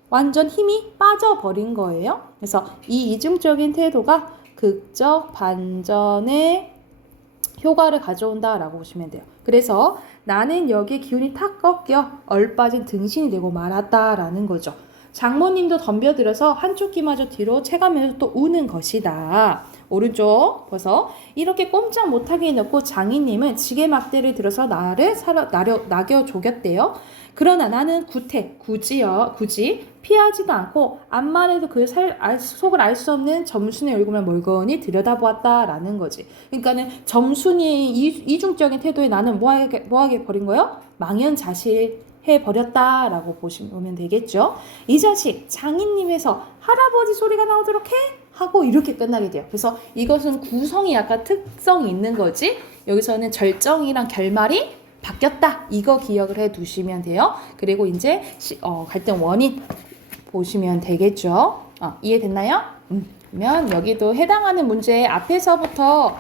완전 힘이 빠져버린 거예요. 그래서 이 이중적인 태도가 극적 반전의 효과를 가져온다라고 보시면 돼요. 그래서 나는 여기에 기운이 탁 꺾여 얼빠진 등신이 되고 말았다라는 거죠. 장모님도 덤벼들어서 한쪽 귀마저 뒤로 채가면서 또 우는 것이다. 오른쪽 보서 이렇게 꼼짝 못하게 해놓고 장인님은 지게 막대를 들어서 나를 낙여 조겼대요. 그러나 나는 굳이 피하지도 않고 암만 해도 그 속을 알 수 없는 점순의 얼굴만 멀거니 들여다보았다라는 거지. 그러니까는 점순이 이중적인 태도에 나는 뭐하게 버린 거예요? 망연자실해 버렸다라고 보시면 되겠죠. 이 자식 장인님에서 할아버지 소리가 나오도록 해? 하고 이렇게 끝나게 돼요. 그래서 이것은 구성이 약간 특성이 있는 거지. 여기서는 절정이랑 결말이 바뀌었다. 이거 기억을 해 두시면 돼요. 그리고 이제 갈등 원인 보시면 되겠죠. 이해됐나요? 그러면 여기도 해당하는 문제 앞에서부터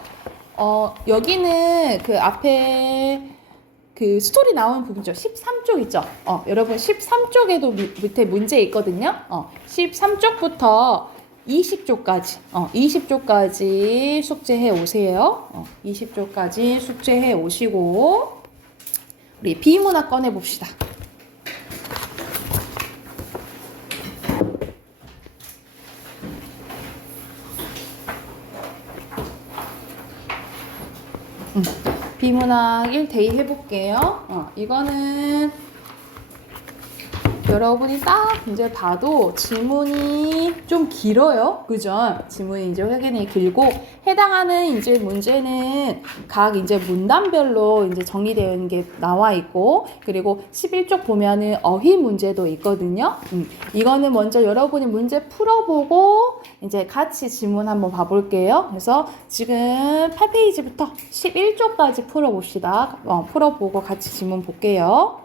여기는 그 앞에 그 스토리 나오는 부분죠. 13쪽 있죠. 여러분 13쪽에도 밑에 문제 있거든요. 13쪽부터 20쪽까지 숙제해 오세요. 20쪽까지 숙제해 오시고 우리 비문학 꺼내 봅시다. 비문학 1데이 해볼게요. 이거는 여러분이 딱 이제 봐도 지문이 좀 길어요. 그죠? 지문이 이제 확연히 길고 해당하는 이제 문제는 각 이제 문단별로 이제 정리되어 있는 게 나와 있고 그리고 11쪽 보면은 어휘 문제도 있거든요. 이거는 먼저 여러분이 문제 풀어보고 이제 같이 지문 한번 봐볼게요. 그래서 지금 8페이지부터 11쪽까지 풀어봅시다. 풀어보고 같이 지문 볼게요.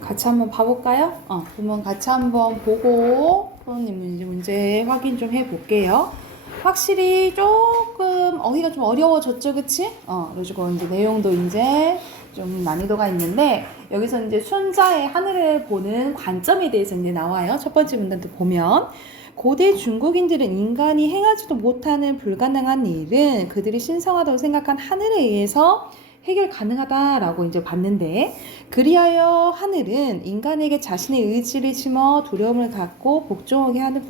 같이 한번 봐볼까요? 그러면 같이 한번 보고 프로님 문제 확인 좀 해볼게요. 확실히 조금 어휘가 좀 어려워졌죠, 그치? 그래가지고 이제 내용도 이제 좀 난이도가 있는데 여기서 이제 순자의 하늘을 보는 관점에 대해서 이제 나와요. 첫 번째 문단도 보면 고대 중국인들은 인간이 행하지도 못하는 불가능한 일은 그들이 신성하다고 생각한 하늘에 의해서 해결 가능하다라고 이제 봤는데 그리하여 하늘은 인간에게 자신의 의지를 심어 두려움을 갖고 복종하게 하는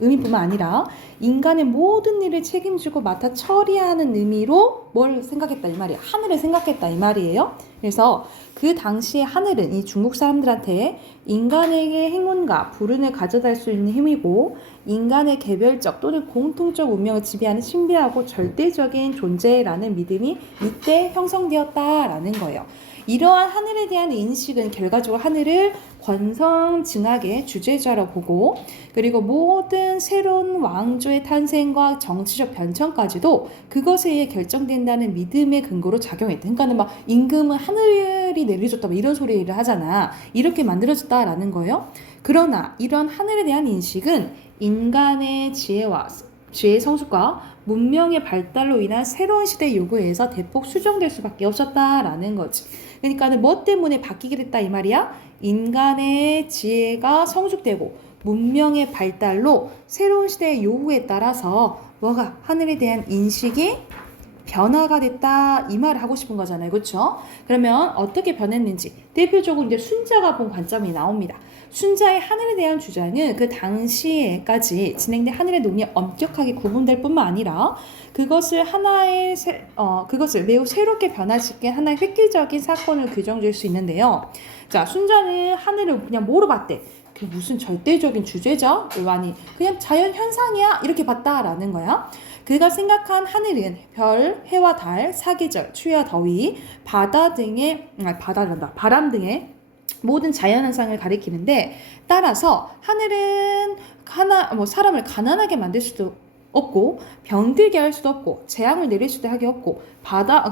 의미뿐만 아니라 인간의 모든 일을 책임지고 맡아 처리하는 의미로 뭘 생각했다 이 말이에요. 하늘을 생각했다 이 말이에요. 그래서 그 당시에 하늘은 이 중국 사람들한테 인간에게 행운과 불운을 가져다 수 있는 힘이고 인간의 개별적 또는 공통적 운명을 지배하는 신비하고 절대적인 존재라는 믿음이 이때 형성되었다라는 거예요. 이러한 하늘에 대한 인식은 결과적으로 하늘을 권성징악의 주재자로 보고 그리고 모든 새로운 왕조의 탄생과 정치적 변천까지도 그것에 의해 결정된다는 믿음의 근거로 작용했다. 그러니까 막 임금은 하늘이 내려줬다 이런 소리를 하잖아. 이렇게 만들어졌다라는 거예요. 그러나 이런 하늘에 대한 인식은 인간의 지혜의 성숙과 문명의 발달로 인한 새로운 시대의 요구에 의해서 대폭 수정될 수밖에 없었다라는 거지. 그러니까 뭐 때문에 바뀌게 됐다 이 말이야? 인간의 지혜가 성숙되고 문명의 발달로 새로운 시대의 요구에 따라서 뭐가 하늘에 대한 인식이 변화가 됐다 이 말을 하고 싶은 거잖아요. 그렇죠? 그러면 어떻게 변했는지 대표적으로 이제 순자가 본 관점이 나옵니다. 순자의 하늘에 대한 주장은 그 당시에까지 진행된 하늘의 논리가 엄격하게 구분될 뿐만 아니라 그것을 매우 새롭게 변화시킨 하나의 획기적인 사건을 규정질 수 있는데요. 자, 순자는 하늘을 그냥 뭐로 봤대? 그 무슨 절대적인 주제죠? 아니 그냥 자연 현상이야 이렇게 봤다라는 거야. 그가 생각한 하늘은 별, 해와 달, 사계절, 추위와 더위, 바람 등의 모든 자연현상을 가리키는데 따라서 하늘은 사람을 가난하게 만들 수도 없고, 병들게 할 수도 없고, 재앙을 내릴 수도 하기 없고,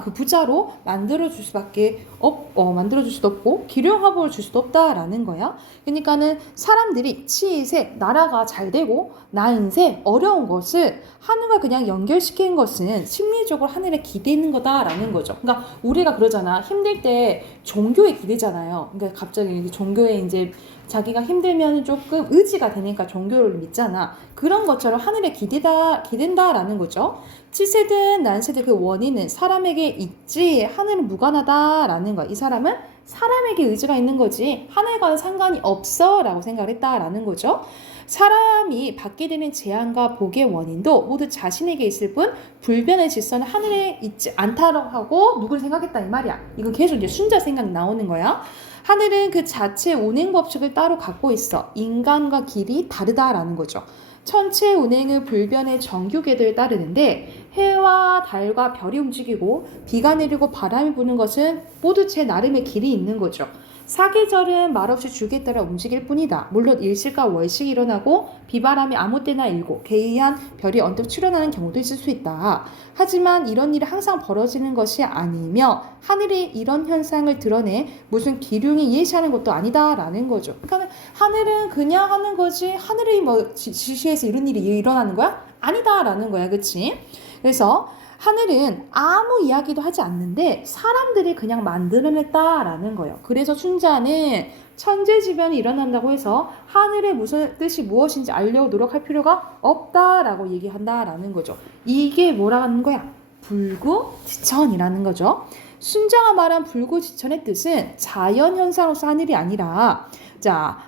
그 부자로 만들어줄 수밖에 만들어줄 수도 없고, 기룡화복을 줄 수도 없다라는 거야. 그러니까는 사람들이 치잇에 나라가 잘 되고, 나은새 어려운 것을 하늘과 그냥 연결시키는 것은 심리적으로 하늘에 기대는 거다라는 거죠. 그러니까 우리가 그러잖아. 힘들 때 종교에 기대잖아요. 그러니까 갑자기 종교에 이제 자기가 힘들면 조금 의지가 되니까 종교를 믿잖아. 그런 것처럼 하늘에 기댄다라는 거죠. 치세든 난세든 그 원인은 사람에게 있지 하늘은 무관하다라는 거야. 이 사람은 사람에게 의지가 있는 거지 하늘과는 상관이 없어 라고 생각을 했다라는 거죠. 사람이 받게 되는 재앙과 복의 원인도 모두 자신에게 있을 뿐 불변의 질서는 하늘에 있지 않다라고 하고 누구를 생각했다 이 말이야. 이건 계속 이제 순자 생각 나오는 거야. 하늘은 그 자체 운행 법칙을 따로 갖고 있어. 인간과 길이 다르다라는 거죠. 천체 운행은 불변의 정규 궤도에 따르는데 해와 달과 별이 움직이고 비가 내리고 바람이 부는 것은 모두 제 나름의 길이 있는 거죠. 사계절은 말없이 주기에 따라 움직일 뿐이다. 물론 일식과 월식이 일어나고 비바람이 아무 때나 일고 개의한 별이 언뜻 출현하는 경우도 있을 수 있다. 하지만 이런 일이 항상 벌어지는 것이 아니며 하늘이 이런 현상을 드러내 무슨 기륭이 예시하는 것도 아니다라는 거죠. 그러니까 하늘은 그냥 하는 거지 하늘이 뭐 지시해서 이런 일이 일어나는 거야? 아니다라는 거야. 그치? 그래서 하늘은 아무 이야기도 하지 않는데 사람들이 그냥 만들어냈다라는 거예요. 그래서 순자는 천재지변이 일어난다고 해서 하늘의 무슨 뜻이 무엇인지 알려고 노력할 필요가 없다라고 얘기한다라는 거죠. 이게 뭐라는 거야? 불구지천이라는 거죠. 순자가 말한 불구지천의 뜻은 자연현상으로서 하늘이 아니라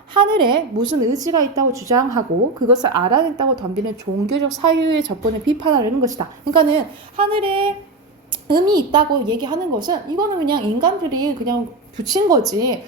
하늘에 무슨 의지가 있다고 주장하고 그것을 알아냈다고 덤비는 종교적 사유의 접근을 비판하려는 것이다. 그러니까는 하늘에 의미 있다고 얘기하는 것은 이거는 그냥 인간들이 그냥 붙인 거지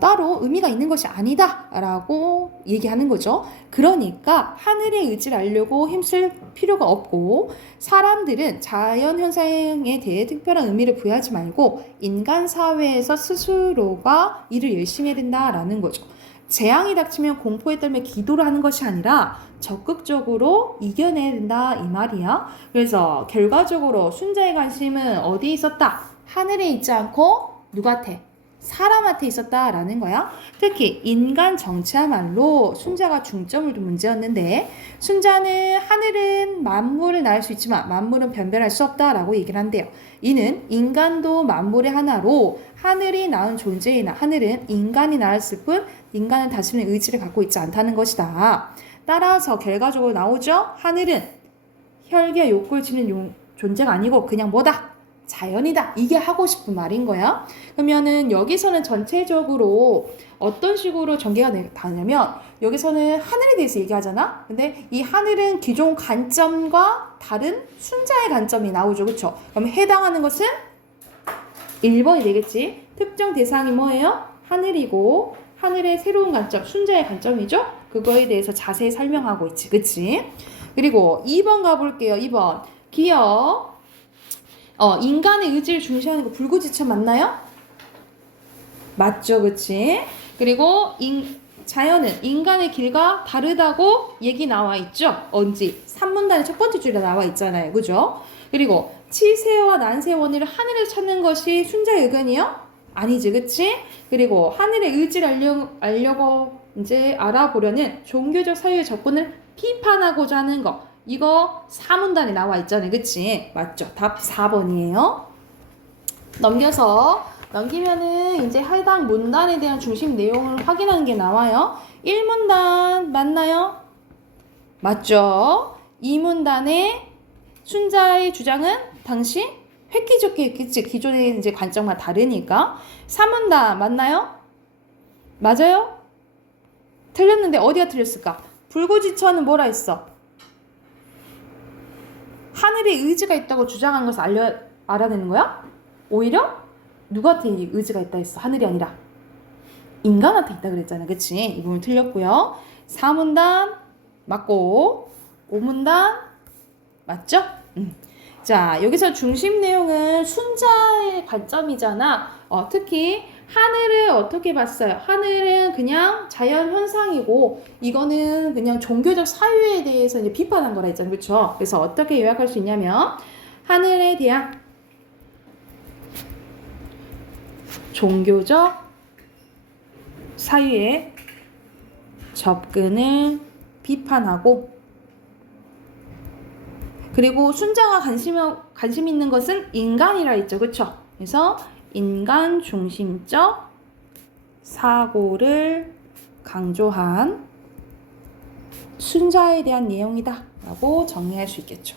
따로 의미가 있는 것이 아니다 라고 얘기하는 거죠. 그러니까 하늘의 의지를 알려고 힘쓸 필요가 없고 사람들은 자연현상에 대해 특별한 의미를 부여하지 말고 인간 사회에서 스스로가 일을 열심히 해야 된다라는 거죠. 재앙이 닥치면 공포에 떨며 기도를 하는 것이 아니라 적극적으로 이겨내야 된다 이 말이야. 그래서 결과적으로 순자의 관심은 어디에 있었다? 하늘에 있지 않고 누구한테? 사람한테 있었다라는 거야. 특히 인간 정치야말로 순자가 중점을 둔 문제였는데 순자는 하늘은 만물을 낳을 수 있지만 만물은 변별할 수 없다라고 얘기를 한대요. 이는 인간도 만물의 하나로 하늘이 낳은 존재이나 하늘은 인간이 낳았을 뿐 인간은 자신의 의지를 갖고 있지 않다는 것이다. 따라서 결과적으로 나오죠. 하늘은 혈기와 욕구를 지닌 존재가 아니고 그냥 뭐다? 자연이다. 이게 하고 싶은 말인 거야. 그러면은 여기서는 전체적으로 어떤 식으로 전개가 되냐면 여기서는 하늘에 대해서 얘기하잖아. 근데 이 하늘은 기존 관점과 다른 순자의 관점이 나오죠. 그쵸? 그럼 해당하는 것은 1번이 되겠지. 특정 대상이 뭐예요? 하늘이고 하늘의 새로운 관점, 순자의 관점이죠. 그거에 대해서 자세히 설명하고 있지. 그치? 그리고 2번 가볼게요. 2번 기억 인간의 의지를 중시하는 거 불구지천 맞나요? 맞죠, 그치? 그리고 자연은 인간의 길과 다르다고 얘기 나와 있죠? 언제? 3문단의 첫 번째 줄에 나와 있잖아요, 그죠? 그리고 치세와 난세의 원인을 하늘에서 찾는 것이 순자의 의견이요? 아니지, 그치? 그리고 하늘의 의지를 알려고 이제 알아보려는 종교적 사유의 접근을 비판하고자 하는 거. 이거 4문단에 나와 있잖아요. 그치? 맞죠? 답 4번이에요. 넘기면은 이제 해당 문단에 대한 중심 내용을 확인하는 게 나와요. 1문단 맞나요? 맞죠? 2문단의 순자의 주장은 당시 획기적게 있겠지. 기존의 이제 관점과 다르니까. 3문단 맞나요? 맞아요? 틀렸는데 어디가 틀렸을까? 불구지천은 뭐라 했어? 하늘에 의지가 있다고 주장한 것을 알아내는 거야? 오히려 누구한테 의지가 있다 했어? 하늘이 아니라 인간한테 있다 그랬잖아. 그치? 이 부분 틀렸고요. 4문단 맞고 5문단 맞죠? 자, 여기서 중심 내용은 순자의 관점이잖아. 특히 하늘을 어떻게 봤어요? 하늘은 그냥 자연 현상이고 이거는 그냥 종교적 사유에 대해서 이제 비판한 거라 했잖아요. 그렇죠? 그래서 어떻게 요약할 수 있냐면 하늘에 대한 종교적 사유에 접근을 비판하고 그리고 순자가 관심 있는 것은 인간이라 했죠. 그렇죠? 그래서 인간 중심적 사고를 강조한 순자에 대한 내용이다 라고 정리할 수 있겠죠.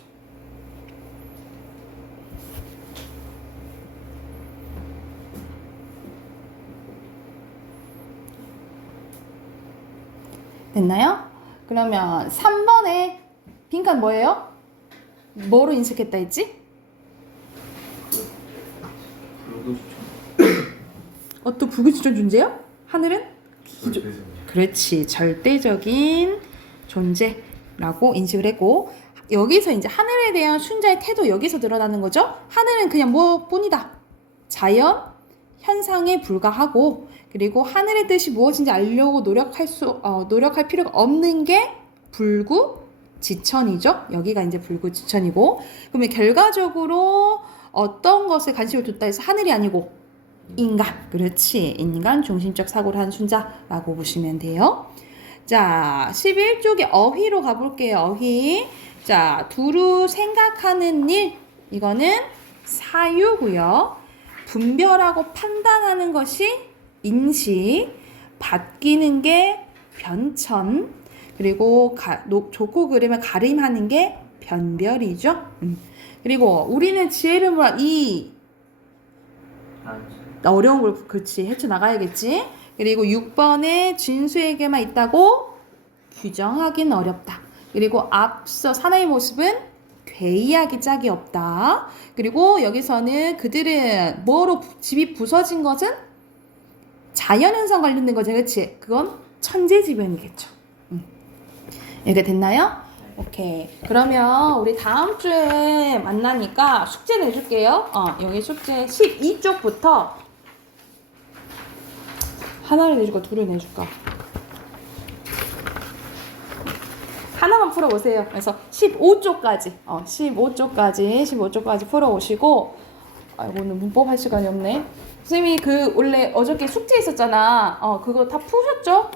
됐나요? 그러면 3번에 빈칸 뭐예요? 뭐로 인식했다 했지? 또 불구지적 존재요? 하늘은? 그렇지. 절대적인 존재라고 인식을 했고 여기서 이제 하늘에 대한 순자의 태도 여기서 드러나는 거죠. 하늘은 그냥 뭐뿐이다. 자연 현상에 불과하고 그리고 하늘의 뜻이 무엇인지 알려고 노력할 필요가 없는 게 불구지천이죠. 여기가 이제 불구지천이고 그러면 결과적으로 어떤 것에 관심을 뒀다 해서 하늘이 아니고 인간. 그렇지. 인간 중심적 사고를 한 순자라고 보시면 돼요. 자, 11쪽에 어휘로 가볼게요. 어휘. 자, 두루 생각하는 일. 이거는 사유고요. 분별하고 판단하는 것이 인식. 바뀌는 게 변천. 그리고 좋고 그름을 가림하는 게 변별이죠. 그리고 우리는 지혜를 몰라. 이 어려운 걸 그렇지 헤쳐나가야겠지. 그리고 6번에 진수에게만 있다고 규정하기는 어렵다. 그리고 앞서 사나의 모습은 괴이하기 짝이 없다. 그리고 여기서는 그들은 뭐로 집이 부서진 것은 자연현상 관련된 거죠. 그렇지? 그건 천재지변이겠죠. 이렇게 됐나요? 오케이. 그러면 우리 다음 주에 만나니까 숙제 내줄게요. 여기 숙제 12쪽부터 하나를 내줄까 둘을 내줄까? 하나만 풀어보세요. 그래서 15쪽까지 풀어오시고 아이고 오늘 문법 할 시간이 없네. 선생님이 원래 어저께 숙제 있었잖아. 그거 다 푸셨죠?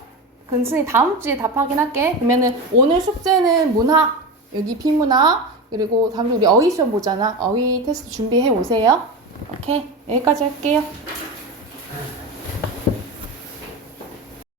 그럼 선생님 다음 주에 답하긴 할게. 그러면은 오늘 숙제는 문학, 여기 비문학, 그리고 다음 주 우리 어휘 시험 보잖아. 어휘 테스트 준비해 오세요. 오케이. 여기까지 할게요.